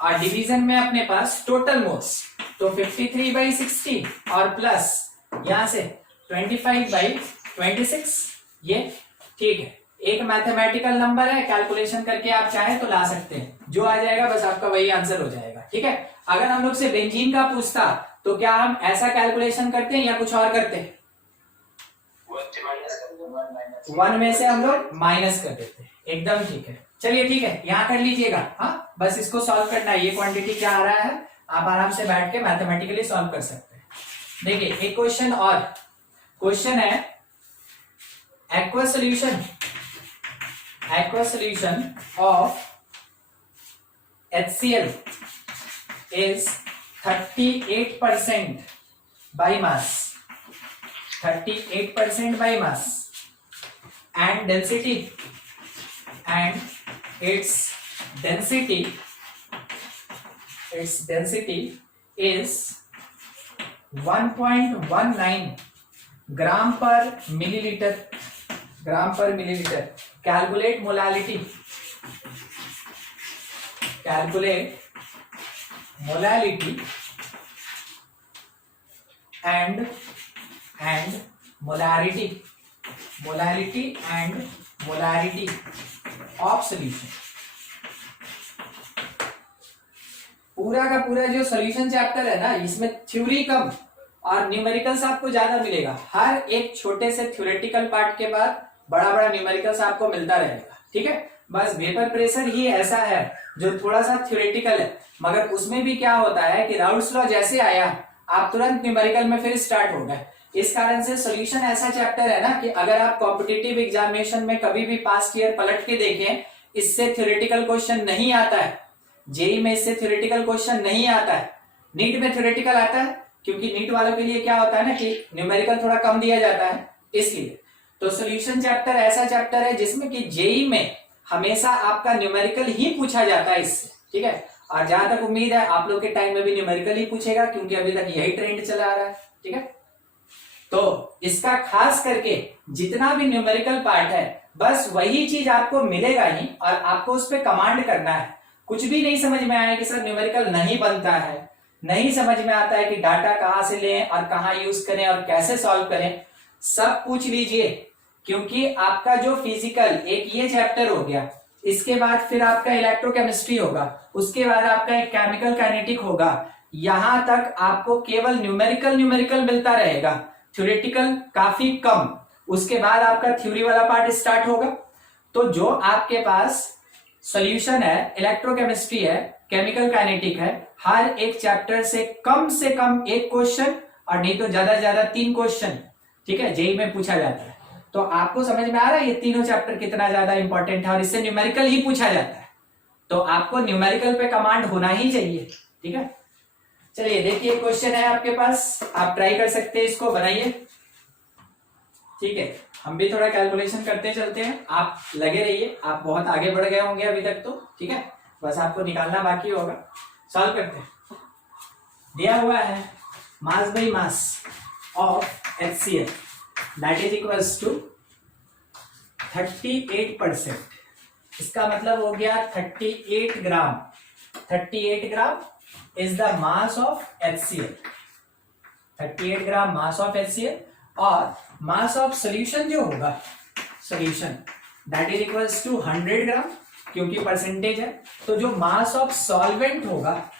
और डिवीजन में अपने पास टोटल मोल्स, तो 53 by 60 और प्लस यहां से 25 by 26, ये ठीक है। एक मैथमेटिकल नंबर है, कैलकुलेशन करके आप चाहे तो ला सकते हैं, जो आ जाएगा बस आपका वही आंसर हो जाएगा, ठीक है। अगर हम लोग से बेंजीन का पूछता तो क्या हम ऐसा कैलकुलेशन करते हैं या कुछ और करते हैं? 1 में से हम लोग माइनस कर देते हैं, एकदम ठीक है। चलिए ठीक है, यहां कर लीजिएगा। हाँ बस इसको सॉल्व करना है, ये क्वांटिटी क्या आ रहा है आप आराम से बैठ के मैथमेटिकली सॉल्व कर सकते हैं। देखिए एक क्वेश्चन और, क्वेश्चन है aqua solution of HCl is 38% by mass, 38% by mass, and its density is 1.19 ग्राम पर millilitre. Calculate molality and molarity of solution. पूरा का पूरा जो सॉल्यूशन चैप्टर है ना, इसमें थ्योरी कम और न्यूमेरिकल्स आपको ज्यादा मिलेगा। हर एक छोटे से थ्योरेटिकल पार्ट के बाद बड़ा बड़ा न्यूमेरिकल्स आपको मिलता रहेगा, ठीक है। बस वेपर प्रेशर ही ऐसा है जो थोड़ा सा थ्योरेटिकल है, मगर उसमें भी क्या होता है कि राउल्ट्स लॉ जैसे आया आप तुरंत न्यूमेरिकल में फिर स्टार्ट हो गए। इस कारण से सॉल्यूशन ऐसा चैप्टर है ना कि अगर आप कॉम्पिटिटिव एग्जामिनेशन में कभी भी पास्ट ईयर पलट के देखें, इससे थ्योरेटिकल क्वेश्चन नहीं आता है। जेई में इससे थ्योरेटिकल क्वेश्चन नहीं आता है, नीट में थ्योरेटिकल आता है, क्योंकि नीट वालों के लिए क्या होता है ना कि न्यूमेरिकल थोड़ा कम दिया जाता है, इसलिए। तो सॉल्यूशन चैप्टर ऐसा चैप्टर है जिसमें कि जेई में हमेशा आपका न्यूमेरिकल ही पूछा जाता है इससे, ठीक है। और जहां तक उम्मीद है आप लोग के टाइम में भी न्यूमेरिकल ही पूछेगा, क्योंकि अभी तक यही ट्रेंड चला आ रहा है, ठीक है। तो इसका खास करके जितना भी न्यूमेरिकल पार्ट है, बस वही चीज आपको मिलेगा ही और आपको उस पर कमांड करना है। कुछ भी नहीं समझ में आया कि सर न्यूमेरिकल नहीं बनता है नहीं समझ में आता है कि डाटा कहाँ से लें और कहाँ यूज करें और कैसे सॉल्व करें, सब पूछ लीजिए, क्योंकि आपका जो फिजिकल एक ये चैप्टर हो गया, इसके बाद फिर आपका इलेक्ट्रोकेमिस्ट्री होगा, उसके बाद आपका एक केमिकल काइनेटिक होगा, यहां तक आपको केवल न्यूमेरिकल मिलता रहेगा, थ्योरेटिकल काफी कम। उसके बाद आपका थ्योरी वाला पार्ट स्टार्ट होगा। तो जो आपके पास सॉल्यूशन है, इलेक्ट्रोकेमिस्ट्री है, केमिकल काइनेटिक है, हर एक चैप्टर से कम एक क्वेश्चन और नहीं तो ज्यादा से ज्यादा 3 क्वेश्चन, ठीक है, जेई में पूछा जाता है। तो आपको समझ में आ रहा है ये तीनों चैप्टर कितना ज्यादा इंपॉर्टेंट है और इससे न्यूमेरिकल ही पूछा जाता है, तो आपको न्यूमेरिकल पे कमांड होना ही चाहिए, ठीक है। चलिए देखिए क्वेश्चन है आपके पास, आप ट्राई कर सकते हैं, इसको बनाइए, ठीक है। हम भी थोड़ा कैलकुलेशन करते चलते हैं, आप लगे रहिए, आप बहुत आगे बढ़ गए होंगे अभी तक तो, ठीक है, बस आपको निकालना बाकी होगा। सॉल्व करते हैं। दिया हुआ है mass by mass of HCl that is equals to 38%। इसका मतलब हो गया 38 gram. 38 gram is the mass of HCl। 38 gram mass of HCl और मास ऑफ सोल्यूशन जो होगा, solution that is equals to 100 gram, क्योंकि परसेंटेज है, तो जो मास ऑफ सॉल्वेंट होगा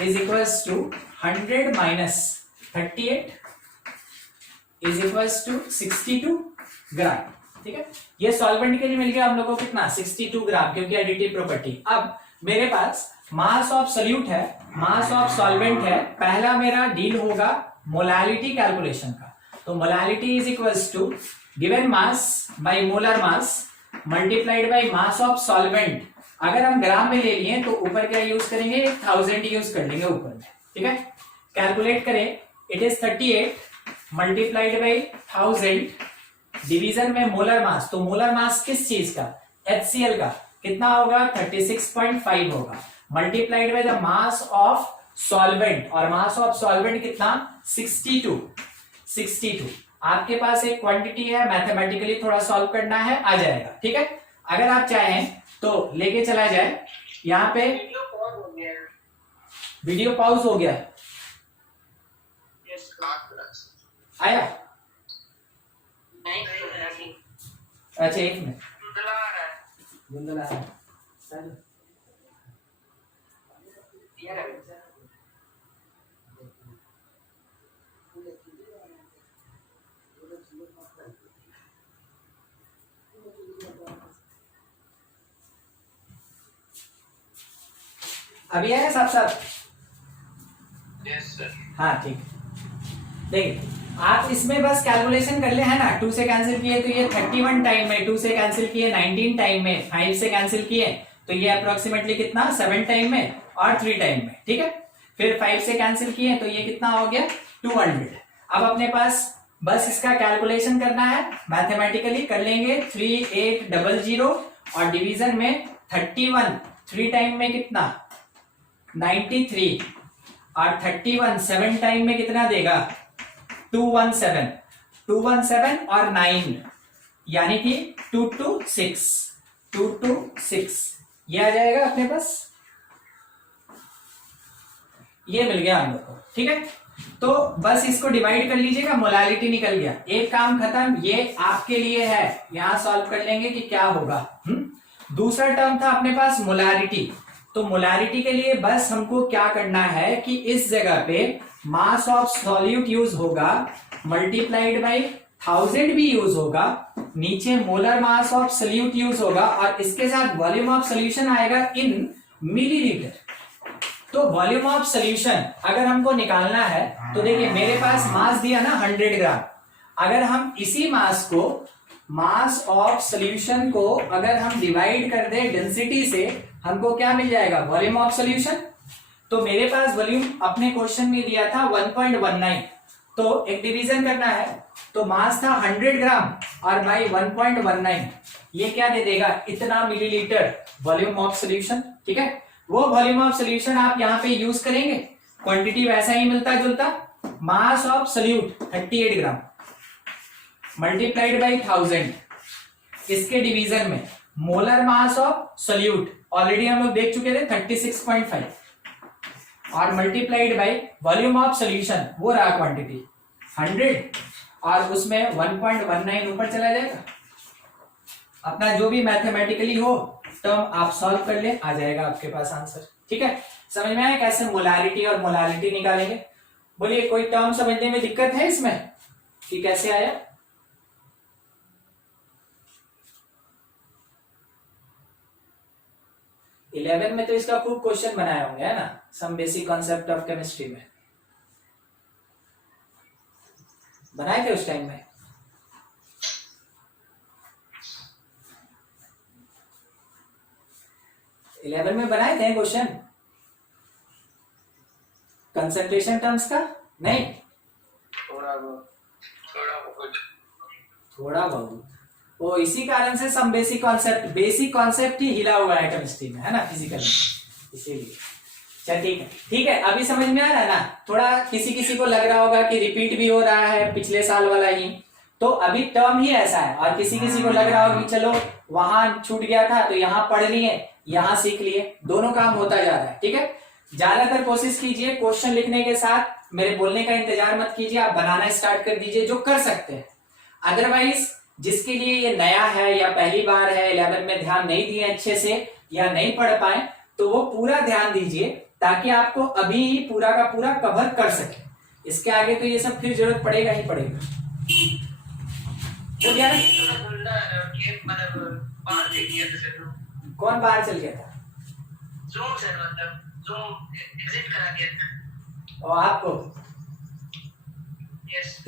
is equals to 100 minus 38 is equals to 62 gram, ठीक है। ये सॉल्वेंट के लिए मिल गया हम लोग को कितना, 62 ग्राम, क्योंकि एडिटिव प्रॉपर्टी। अब मेरे पास मास ऑफ सोल्यूट है, मास ऑफ सॉल्वेंट है, पहला मेरा डील होगा मोलालिटी कैलकुलेशन का। तो molality is equals to given mass by molar mass multiplied by mass of solvent. अगर हम ग्राम में ले लिए तो ऊपर क्या यूज करेंगे, 1000 यूज कर लेंगे ऊपर में, ठीक है। कैलकुलेट करें, it is 38 multiplied by 1000 division में मोलर मास। तो मोलर मास किस चीज का, HCl का, कितना होगा 36.5 होगा, multiplied by the mass of solvent, और मास ऑफ सॉल्वेंट कितना 62। आपके पास एक क्वांटिटी है, मैथमेटिकली थोड़ा सॉल्व करना है, आ जाएगा, ठीक है। अगर आप चाहें तो लेके चला जाए, यहाँ पे वीडियो पॉज हो गया, आया, अच्छा एक मिनट, धुंधला है, अभी आया साफ साफ, यस सर। हाँ ठीक। देखिए आप इसमें बस कैलकुलेशन कर ले, है ना, 2 से कैंसिल किए तो ये 31 टाइम में, 2 से कैंसिल किए 19 टाइम में, 5 से कैंसिल किए तो ये अप्रोक्सीमेटली कितना 7 टाइम में और 3 टाइम में, ठीक है। फिर 5 से कैंसिल किए तो ये कितना हो गया 200। अब अपने पास बस इसका कैलकुलेशन करना है, मैथमेटिकली कर लेंगे, 3800 और डिवीजन में 31, 3 टाइम में कितना 93 और 31 7 टाइम में कितना देगा 217, 217 और 9 यानी कि 226, 226 ये आ जाएगा अपने पास, ये मिल गया हम लोग को, ठीक है। तो बस इसको डिवाइड कर लीजिएगा, मोलालिटी निकल गया, एक काम खत्म, ये आपके लिए है, यहां सॉल्व कर लेंगे कि क्या होगा। दूसरा टर्म था अपने पास मोलारिटी, तो मोलारिटी के लिए बस हमको क्या करना है कि इस जगह पे मास ऑफ सॉल्यूट यूज होगा, मल्टीप्लाइड बाई 1000 भी यूज होगा, नीचे molar mass of solute use होगा और इसके साथ वॉल्यूम ऑफ सोल्यूशन आएगा इन मिलीलीटर। तो वॉल्यूम ऑफ सोल्यूशन अगर हमको निकालना है तो देखिए मेरे पास मास दिया ना 100 ग्राम, अगर हम इसी मास को मास ऑफ सोल्यूशन को अगर हम डिवाइड कर दे डेंसिटी से, हमको क्या मिल जाएगा वॉल्यूम ऑफ सोल्यूशन। तो मेरे पास वॉल्यूम अपने क्वेश्चन में दिया था 1.19, तो एक डिवीजन करना है, तो मास था 100 ग्राम और बाई 1.19, ये क्या दे देगा इतना मिलीलीटर वॉल्यूम ऑफ सोल्यूशन, ठीक है। वो वॉल्यूम ऑफ सोल्यूशन आप यहाँ पे यूज करेंगे, क्वांटिटी वैसा ही मिलता जुलता, मास of solute 38 gram multiplied by 1000, इसके डिवीजन में molar mass of solute already हम लोग देख चुके थे 36.5, और multiplied by volume of solution, वो रहा क्वांटिटी 100 और उसमें 1.19 ऊपर चला जाएगा। अपना जो भी मैथमेटिकली हो टर्म आप सॉल्व कर ले, आ जाएगा आपके पास आंसर। ठीक है, समझ में आया कैसे मोलारिटी और मोलारिटी निकालेंगे? बोलिए कोई टर्म समझने में दिक्कत है इसमें कि कैसे आया? इलेवन में तो इसका खूब क्वेश्चन बनाए होंगे, है ना, some basic concept of chemistry में बनाए थे उस टाइम में। इलेवन में बनाए थे क्वेश्चन कंसंट्रेशन टर्म्स का? नहीं, थोड़ा बहुत वो इसी कारण से सम बेसिक कॉन्सेप्ट ही हिला हुआ है केमिस्ट्री में, है ना, फिजिकल में, इसीलिए। चल ठीक है, अभी समझ में आ रहा है ना? थोड़ा किसी किसी को लग रहा होगा कि रिपीट भी हो रहा है पिछले साल वाला ही, तो अभी टर्म ही ऐसा है, और किसी किसी को लग रहा होगा कि चलो वहां छूट गया था तो यहाँ पढ़ लिए, यहाँ सीख लिए, दोनों काम होता जा रहा है। ठीक है, ज्यादातर कोशिश कीजिए क्वेश्चन लिखने के साथ मेरे बोलने का इंतजार मत कीजिए, आप बनाना स्टार्ट कर दीजिए जो कर सकते हैं। अदरवाइज जिसके लिए ये नया है या पहली बार है, 11 में ध्यान नहीं दिए अच्छे से या नहीं पढ़ पाए, तो वो पूरा ध्यान दीजिए ताकि आपको अभी पूरा का पूरा कवर कर सके। इसके आगे तो ये सब फिर जरूरत पड़ेगा ही पड़ेगा। तो क्या कौन बाहर चल गया था? जूम से मतलब जूम एग्जिट करा दिया था। और आपको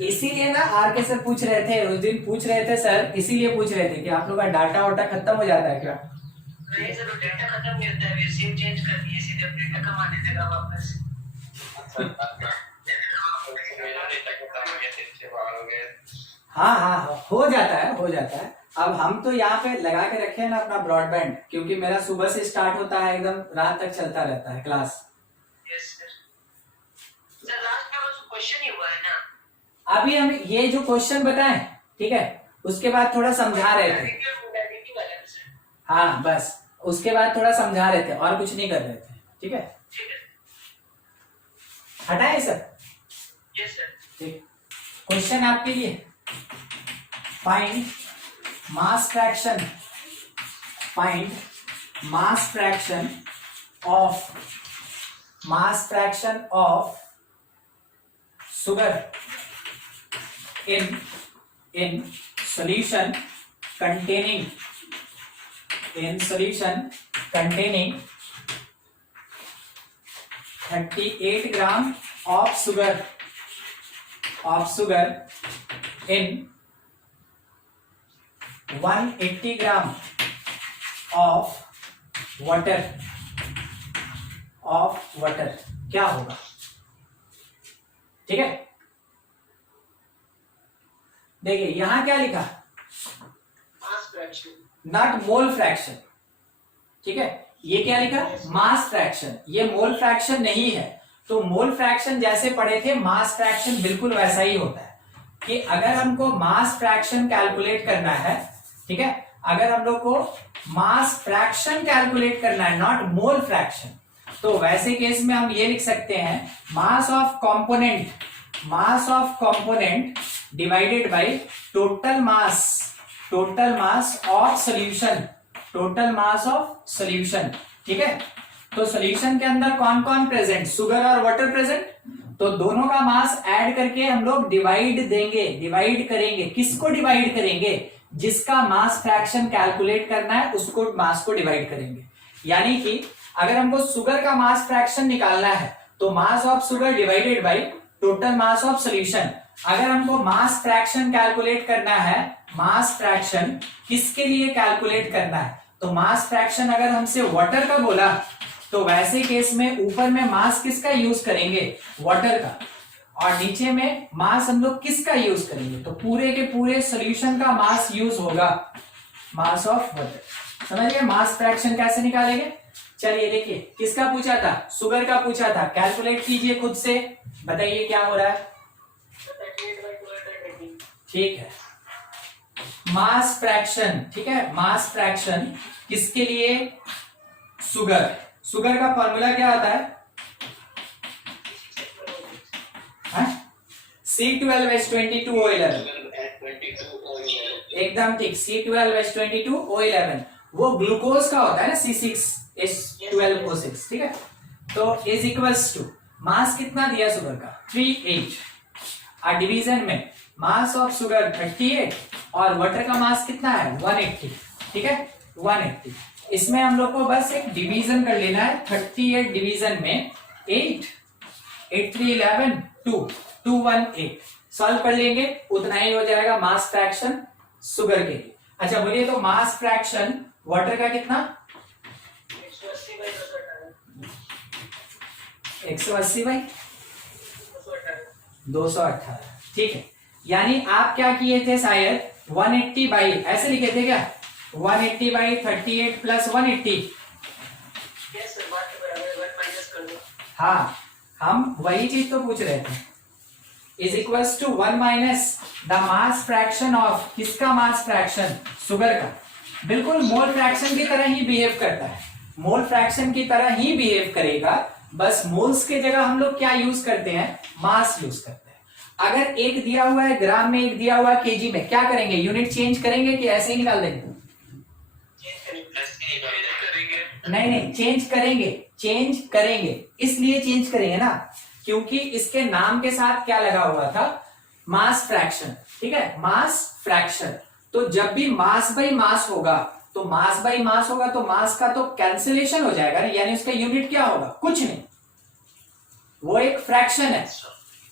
इसीलिए ना आर के सर पूछ रहे थे उस दिन, पूछ रहे थे सर, इसीलिए पूछ रहे थे कि आप लोग का डाटा वाटा खत्म हो जाता है क्या? नहीं सर, डाटा खत्म नहीं होता है, सिम चेंज कर दिए, सीधे डाटा कमा देते हैं वापस। हाँ, हो जाता है। अब हम तो यहाँ पे लगा के रखे हैं ना अपना ब्रॉडबैंड, क्योंकि मेरा सुबह से स्टार्ट होता है एकदम रात तक चलता रहता है class. Yes sir. Sir last में बस क्वेश्चन ही हुआ है ना? अभी हम ये जो क्वेश्चन बताएं, ठीक है, उसके बाद थोड़ा समझा रहे थे। हाँ बस उसके बाद थोड़ा समझा रहे थे और कुछ नहीं कर रहे थे। ठीक है, हटाए सर? Yes sir. ठीक, क्वेश्चन आपके लिए, find mass fraction of sugar in solution containing 38 gram of sugar in 180 gram of water क्या होगा? ठीक है, देखिए यहां क्या लिखा, mass fraction, not mole fraction. ठीक है, ये क्या लिखा, मास फ्रैक्शन, ये मोल फ्रैक्शन नहीं है। तो मोल फ्रैक्शन जैसे पढ़े थे, मास फ्रैक्शन बिल्कुल वैसा ही होता है कि अगर हमको मास फ्रैक्शन कैलकुलेट करना है, ठीक है, अगर हम लोग को मास फ्रैक्शन कैलकुलेट करना है, नॉट मोल फ्रैक्शन, तो वैसे केस में हम ये लिख सकते हैं mass of component divided by total mass of solution. ठीक है, तो सॉल्यूशन के अंदर कौन कौन प्रेजेंट, शुगर और वाटर प्रेजेंट, तो दोनों का मास ऐड करके हम लोग डिवाइड करेंगे। किसको डिवाइड करेंगे? जिसका मास फ्रैक्शन कैलकुलेट करना है उसको मास को डिवाइड करेंगे। यानी कि अगर हमको शुगर का मास फ्रैक्शन निकालना है तो mass of sugar divided by total mass of solution. अगर हमको मास फ्रैक्शन कैलकुलेट करना है, मास फ्रैक्शन किसके लिए कैलकुलेट करना है, तो मास फ्रैक्शन अगर हमसे वाटर का बोला तो वैसे केस में ऊपर में मास किसका यूज करेंगे, वाटर का, और नीचे में मास हम लोग किसका यूज करेंगे, तो पूरे के पूरे सॉल्यूशन का मास यूज होगा, मास ऑफ वाटर। समझिए मास फ्रैक्शन कैसे निकालेंगे। चलिए देखिए, किसका पूछा था, शुगर का पूछा था, कैलकुलेट कीजिए खुद से, बताइए क्या हो रहा है। ठीक है, मास फ्रैक्शन, ठीक है, मास फ्रैक्शन किसके लिए, शुगर का फॉर्मूला क्या होता है, C12H22O11, एकदम ठीक, C12H22O11 वो ग्लूकोज का होता है ना, C6H12O6, ठीक है। तो इज इक्वल्स टू मास कितना दिया शुगर का 38, और डिवीजन में मास ऑफ शुगर 38 और वाटर का मास कितना है 180, ठीक है 180। इसमें हम लोग को बस एक डिवीजन कर लेना है, 38 डिवीजन में 8, 8 3 11 2 2 1 8, सॉल्व कर लेंगे उतना ही हो जाएगा मास फ्रैक्शन शुगर के लिए। अच्छा बोलिए तो मास फ्रैक्शन वाटर का कितना 180 बाई 218, ठीक है। यानी आप क्या किए थे शायद 180 बाई ऐसे लिखे थे क्या, 180 बाई 38 प्लस 180, हाँ हम वही चीज तो पूछ रहे थे, is equals to 1 minus the mass fraction of, किसका मास फ्रैक्शन शुगर का, बिल्कुल मोल फ्रैक्शन की तरह ही बिहेव करता है, मोल फ्रैक्शन की तरह ही बिहेव करेगा, बस मोल्स के जगह हम लोग क्या यूज करते हैं मास यूज करते हैं। अगर एक दिया हुआ है ग्राम में, एक दिया हुआ है केजी में, क्या करेंगे यूनिट चेंज करेंगे कि ऐसे ही निकाल देंगे, नहीं नहीं चेंज करेंगे, चेंज करेंगे, इसलिए चेंज करेंगे ना क्योंकि इसके नाम के साथ क्या लगा हुआ था मास फ्रैक्शन, ठीक है मास फ्रैक्शन। तो जब भी मास बाई मास होगा तो मास बाई मास होगा तो मास का तो कैंसिलेशन हो जाएगा, यानी उसका यूनिट क्या होगा कुछ नहीं, वो एक फ्रैक्शन है,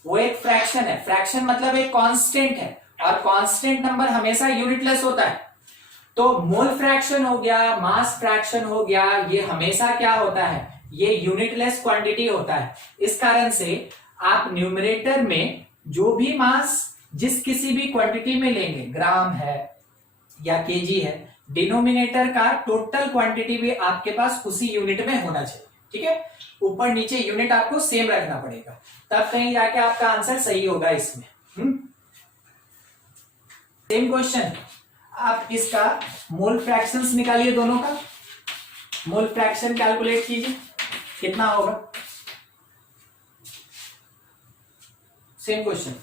वो एक फ्रैक्शन है, फ्रैक्शन मतलब एक कांस्टेंट है और कांस्टेंट नंबर हमेशा यूनिटलेस होता है। तो मोल फ्रैक्शन हो गया, मास फ्रैक्शन हो गया, ये हमेशा क्या होता है ये यूनिटलेस क्वांटिटी होता है। इस कारण से आप न्यूमरेटर में जो भी मास जिस किसी भी क्वांटिटी में लेंगे, ग्राम है या केजी है, डिनोमिनेटर का टोटल क्वांटिटी भी आपके पास उसी यूनिट में होना चाहिए, ठीक है ऊपर नीचे यूनिट आपको सेम रखना पड़ेगा, तब कहीं जाके आपका आंसर सही होगा इसमें। सेम क्वेश्चन, आप इसका मोल फ्रैक्शंस निकालिए, दोनों का मोल फ्रैक्शन कैलकुलेट कीजिए कितना होगा, सेम क्वेश्चन।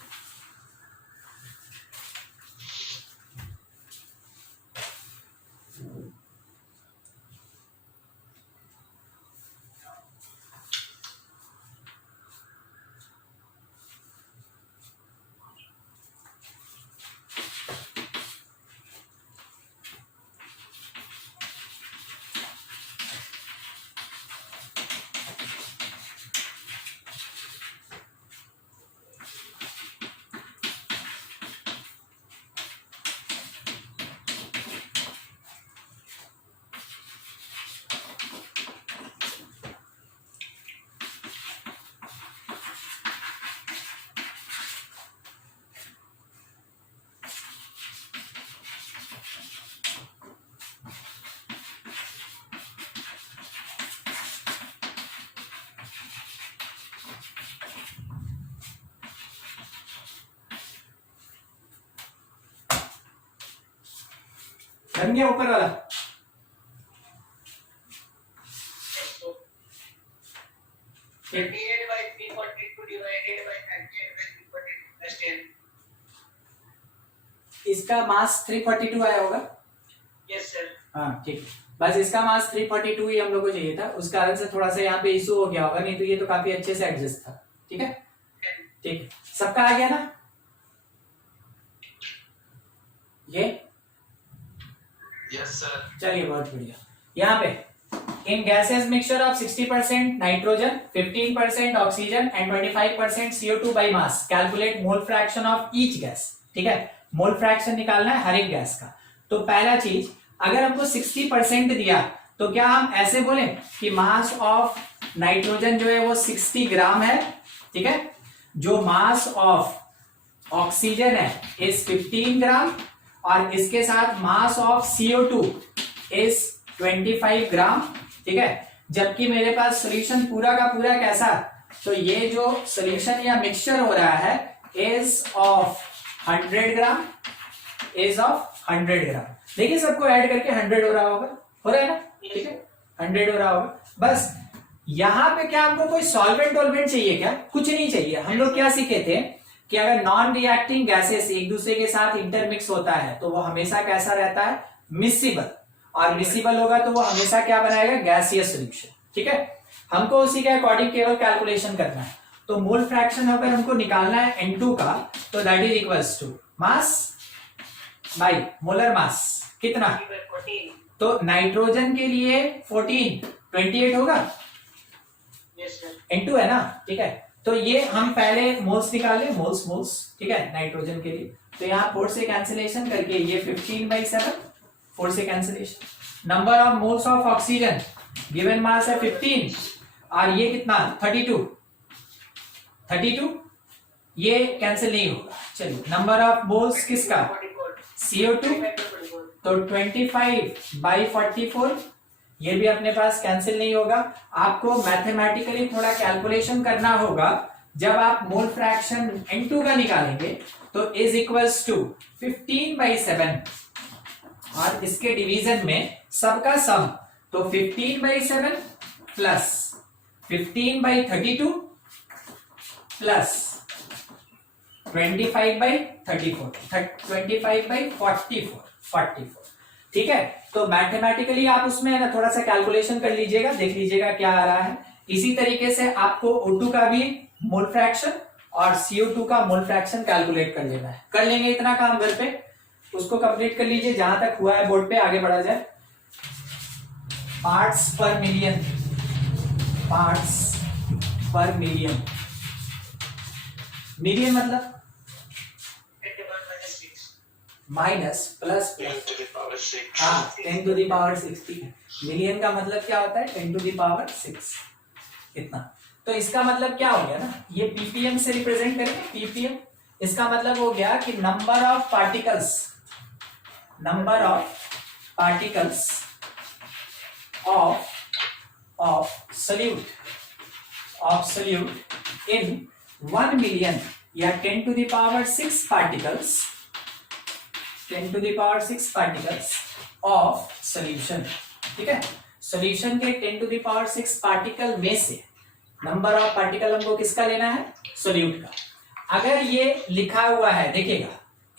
बन गया ऊपर वाला, इसका मास 342 आया होगा, यस सर, हाँ ठीक है, बस इसका मास 342 ही हम लोग को चाहिए था, उस कारण से थोड़ा सा यहाँ पे इशू हो गया होगा, नहीं तो ये तो काफी अच्छे से एडजस्ट था, ठीक है ठीक है, सबका आ गया ना ये, यस सर, चलिए बहुत बढ़िया। यहाँ पे in gases mixture of 60% nitrogen, 15% oxygen and 25% CO2 by mass, calculate mole fraction of each gas, ठीक है मोल फ्रैक्शन निकालना है हर एक गैस का। तो पहला चीज, अगर हमको 60% दिया तो क्या हम ऐसे बोले कि मास ऑफ नाइट्रोजन जो है वो 60 ग्राम है, ठीक है, जो मास ऑफ ऑक्सीजन है इज 15 ग्राम और इसके साथ मास ऑफ CO2 इज 25 ग्राम, ठीक है, जबकि मेरे पास सॉल्यूशन पूरा का पूरा कैसा, तो ये जो सॉल्यूशन या मिक्सचर हो रहा है is of 100 gram, is of 100 ग्राम, देखिए सबको ऐड करके 100 हो रहा होगा, हो रहा है ना, ठीक है 100 हो रहा होगा। बस यहां पे क्या हमको कोई सॉल्वेंट वॉल्वेंट चाहिए क्या, कुछ नहीं चाहिए। हम लोग क्या सीखे थे कि अगर नॉन रिएक्टिंग गैसेस एक दूसरे के साथ इंटरमिक्स होता है तो वो हमेशा कैसा रहता है, मिसिबल, और मिसिबल होगा तो वो हमेशा क्या बनाएगा, गैसियस सॉल्यूशन। ठीक है, हमको उसी के अकॉर्डिंग केवल कैलकुलेशन करना है। तो मोल फ्रैक्शन अगर हमको निकालना है N2 का, तो that is equals to mass by molar mass, कितना, 14. तो नाइट्रोजन के लिए 14 28 होगा, Yes, sir. N2 है ना, ठीक है। तो ये हम पहले मोल्स निकाले, मोल्स, ठीक है, नाइट्रोजन के लिए। तो यहाँ 4 से कैंसिलेशन करके ये 15/7, 4 से cancellation. Number of moles of oxygen given mass है 15 और ये कितना 32, ये कैंसिल नहीं होगा। चलिए, नंबर ऑफ मोल्स किसका, 44. CO2, 44. तो 25/44, ये भी अपने पास कैंसिल नहीं होगा। आपको मैथमेटिकली थोड़ा कैलकुलेशन करना होगा। जब आप मोल फ्रैक्शन N2 का निकालेंगे तो इज इक्वल्स टू 15/7 और इसके डिवीजन में सबका सम, तो 15/7 प्लस 15/32 प्लस 25/34, 25/44, ठीक है। तो मैथमेटिकली आप उसमें ना थोड़ा सा कैलकुलेशन कर लीजिएगा, देख लीजिएगा क्या आ रहा है। इसी तरीके से आपको O2 का भी मोल फ्रैक्शन और CO2 का मोल फ्रैक्शन कैलकुलेट कर लेना है। कर लेंगे इतना काम घर पे, उसको कंप्लीट कर लीजिए जहां तक हुआ है बोर्ड पे, आगे बढ़ा जाए। पार्ट्स पर मिलियन, पार्ट्स पर मिलियन, मिलियन मतलब 10⁻⁻6. Minus plus 10 to the power 6. हाँ 10⁻6। मिलियन का मतलब क्या होता है, 10⁻6 इतना। तो इसका मतलब क्या हो गया ना, ये पीपीएम से रिप्रेजेंट करेंगे, पीपीएम। इसका मतलब हो गया कि number of particles, number of particles of solute in 1 million या 10⁻6 पार्टिकल्स, 10⁻6 पार्टिकल्स ऑफ सॉल्यूशन। ठीक है, सॉल्यूशन के 10⁻6 पार्टिकल में से नंबर ऑफ पार्टिकल हमको किसका लेना है, सोल्यूट का। अगर ये लिखा हुआ है, देखिएगा,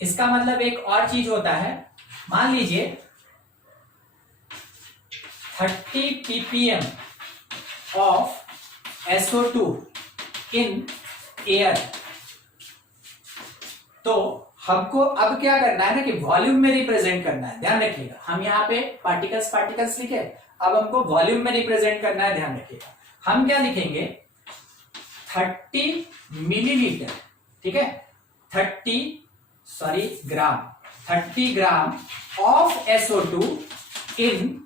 इसका मतलब एक और चीज होता है। मान लीजिए 30 ppm of SO2 in air, तो हमको अब क्या करना है ना कि वॉल्यूम में रिप्रेजेंट करना है। ध्यान रखिएगा, हम यहाँ पे पार्टिकल्स लिखे, अब हमको वॉल्यूम में रिप्रेजेंट करना है। ध्यान रखिएगा, हम क्या लिखेंगे, 30 मिलीलीटर, ठीक है, 30 gram of SO2 in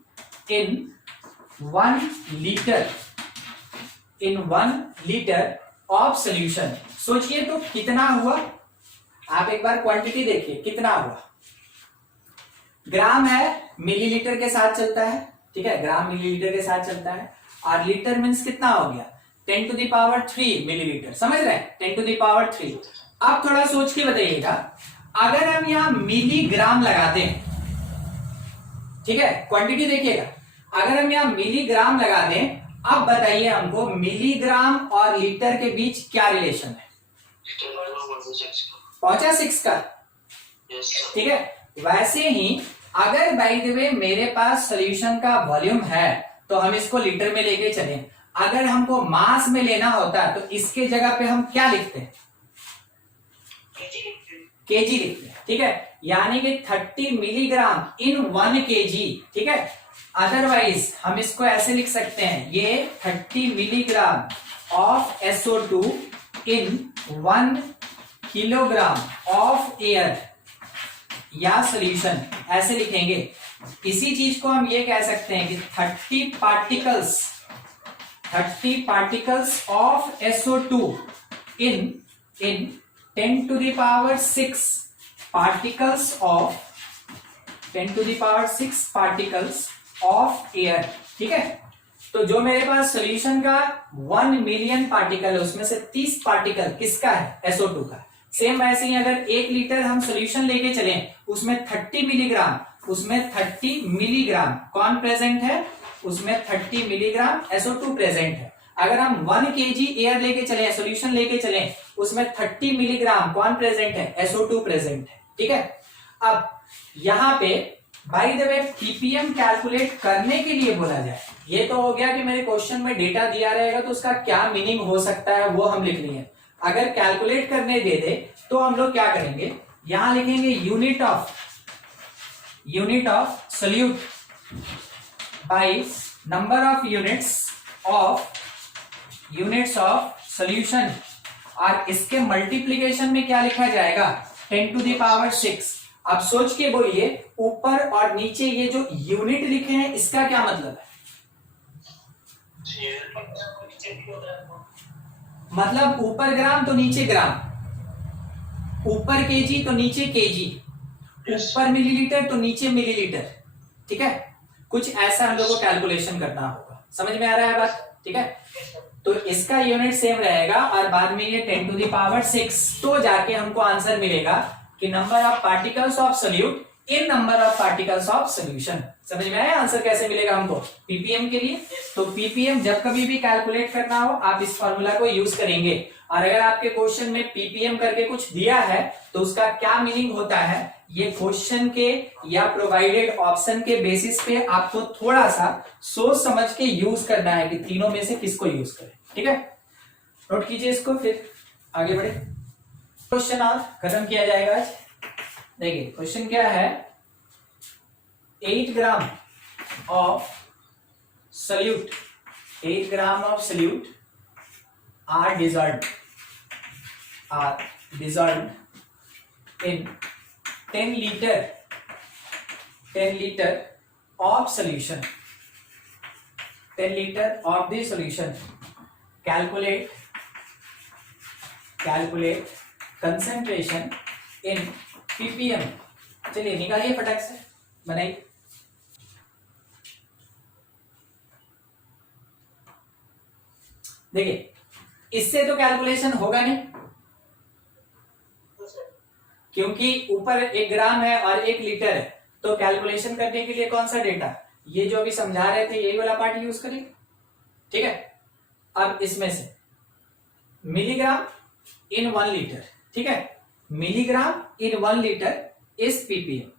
1 litre of solution. सोचिए तो कितना हुआ, आप एक बार क्वांटिटी देखिए कितना हुआ। ग्राम है, मिलीलीटर के साथ चलता है, ठीक है, ग्राम मिलीलीटर के साथ चलता है, और लीटर मीन्स कितना हो गया, 10⁻³ मिलीलीटर, समझ रहे हैं, 10⁻³। अब थोड़ा सोच के बताइएगा, अगर हम यहां मिलीग्राम लगाते हैं, ठीक है, क्वांटिटी देखिएगा, अगर हम यहां मिलीग्राम लगा दें, अब बताइए हमको मिलीग्राम और लीटर के बीच क्या रिलेशन है, 6 का, ठीक है। वैसे ही अगर बाय द वे मेरे पास सॉल्यूशन का वॉल्यूम है तो हम इसको लीटर में लेके चले। अगर हमको मास में लेना होता तो इसके जगह पे हम क्या लिखते हैं, केजी लिखते हैं, ठीक है। यानी कि 30 मिलीग्राम इन 1 kg, ठीक है। अदरवाइज हम इसको ऐसे लिख सकते हैं, ये 30 milligram of SO2 in 1 kilogram of air या सॉल्यूशन, ऐसे लिखेंगे। इसी चीज को हम ये कह सकते हैं कि 30 particles of SO2 in 10⁻6 particles of air, ठीक है। तो जो मेरे पास सॉल्यूशन का 1 मिलियन पार्टिकल है, उसमें से 30 पार्टिकल किसका है, SO2 का। सेम वैसे ही अगर 1 लीटर हम सॉल्यूशन लेके चले, उसमें 30 मिलीग्राम, उसमें 30 मिलीग्राम कौन प्रेजेंट है, उसमें 30 मिलीग्राम SO2 प्रेजेंट है। अगर हम 1 kg एयर लेके चले, सॉल्यूशन लेके चले, उसमें 30 मिलीग्राम कौन प्रेजेंट है, SO2 प्रेजेंट है, ठीक है। अब यहां पे bye the way ppm calculate करने के लिए बोला जाए, ये तो हो गया कि मेरे क्वेश्चन में डेटा दिया रहेगा तो उसका क्या मीनिंग हो सकता है वो हम लिख लेंगे। अगर कैलकुलेट करने दे दे तो हम लोग क्या करेंगे, यहां लिखेंगे unit of solute by number of units of solution, और इसके मल्टीप्लीकेशन में क्या लिखा जाएगा, 10⁻⁶। अब सोच के बोलिए, ऊपर और नीचे ये जो यूनिट लिखे हैं इसका क्या मतलब है, मतलब ऊपर ग्राम तो नीचे ग्राम, ऊपर केजी तो नीचे केजी, ऊपर मिलीलीटर तो नीचे मिलीलीटर, ठीक है। कुछ ऐसा हम लोग को कैलकुलेशन करना होगा, समझ में आ रहा है बात, ठीक है। तो इसका यूनिट सेम रहेगा और बाद में ये 10⁻⁶, तो जाके हमको आंसर मिलेगा कि number of particles of solute in number of particles of solution. समझ में आया आंसर कैसे मिलेगा हमको पीपीएम के लिए। तो पीपीएम जब कभी भी कैलकुलेट करना हो आप इस फॉर्मूला को यूज करेंगे, और अगर आपके क्वेश्चन में पीपीएम करके कुछ दिया है तो उसका क्या मीनिंग होता है, ये क्वेश्चन के या प्रोवाइडेड ऑप्शन के बेसिस पे आपको थोड़ा सा सोच समझ के यूज करना है कि तीनों में से किसको यूज करें, ठीक है। नोट कीजिए इसको, फिर आगे बढ़े। क्वेश्चन और खत्म किया जाएगा आज। देखिए क्वेश्चन क्या है, 8 gram of solute, 8 gram of solute are dissolved in 10 liter of solution, 10 liter of the solution. Calculate concentration in ppm। चलिए निकालिए फटाक से, बनाइए। देखिए इससे तो कैलकुलेशन होगा नहीं, क्योंकि ऊपर 1 ग्राम है और 1 लीटर है, तो कैलकुलेशन करने के लिए कौन सा डेटा, ये जो अभी समझा रहे थे यही वाला पार्ट यूज करेंगे, ठीक है। अब इसमें से मिलीग्राम इन 1 लीटर, ठीक है, milligram in 1 litre is ppm.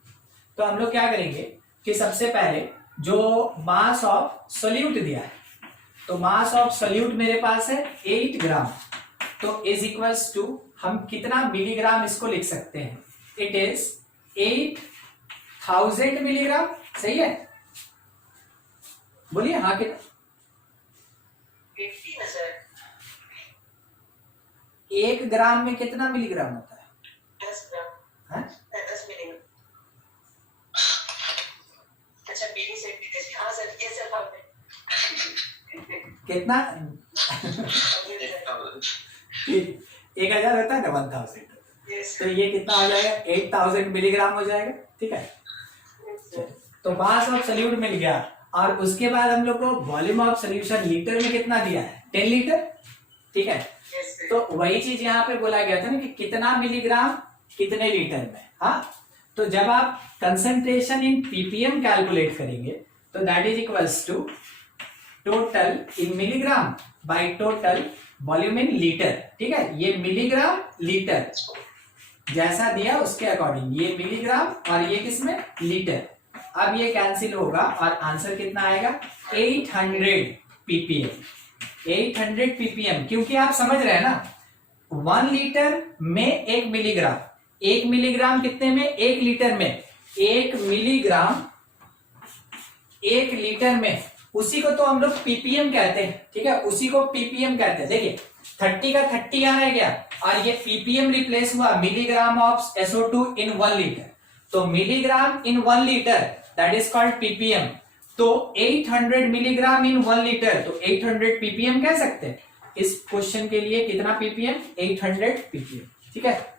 तो हम लोग क्या करेंगे कि सबसे पहले जो मास ऑफ सोल्यूट दिया है, तो मास ऑफ सोल्यूट मेरे पास है 8 ग्राम, तो इज इक्वल्स टू हम कितना मिलीग्राम इसको लिख सकते हैं, इट इज 8000 मिलीग्राम। सही है, बोलिए हाँ कितना, 1 ग्राम में कितना मिलीग्राम होता है, 10 ग्राम, हाँ? 10 मिलीग्राम। अच्छा मिली सेंटीग्रेड, हाँ सर ये सर आपने कितना 1000 होता है ना 1000, तो ये कितना हो जाएगा 8000 मिलीग्राम हो जाएगा, ठीक है। तो मास ऑफ सोल्यूट मिल गया, और उसके बाद हम लोग को वॉल्यूम ऑफ सोल्यूशन लीटर में कितना दिया है, 10 लीटर, ठीक है। तो वही चीज यहाँ पे बोला गया था ना कि कितना मिलीग्राम कितने लीटर में, हाँ। तो जब आप कंसंट्रेशन इन पीपीएम कैलकुलेट करेंगे तो that is equals to total in milligram by total volume in litre, ठीक है। ये मिलीग्राम लीटर जैसा दिया उसके अकॉर्डिंग, ये मिलीग्राम और ये किसमें लीटर। अब ये कैंसिल होगा और आंसर कितना आएगा 800 पीपीएम, 800 पीपीएम। क्योंकि आप समझ रहे हैं ना 1 लीटर में 1 मिलीग्राम, 1 मिलीग्राम कितने में, 1 लीटर में, 1 मिलीग्राम 1 लीटर में, उसी को तो हम लोग पीपीएम कहते हैं, ठीक है, उसी को पीपीएम कहते हैं। देखिए 30 का 30 यहाँ रह गया और ये पीपीएम रिप्लेस हुआ milligram of SO2 in 1 litre, तो milligram in 1 litre that is called ppm. तो 800 मिलीग्राम इन 1 लीटर, तो 800 पीपीएम कह सकते हैं। इस क्वेश्चन के लिए कितना पीपीएम, 800 पीपीएम, ठीक है।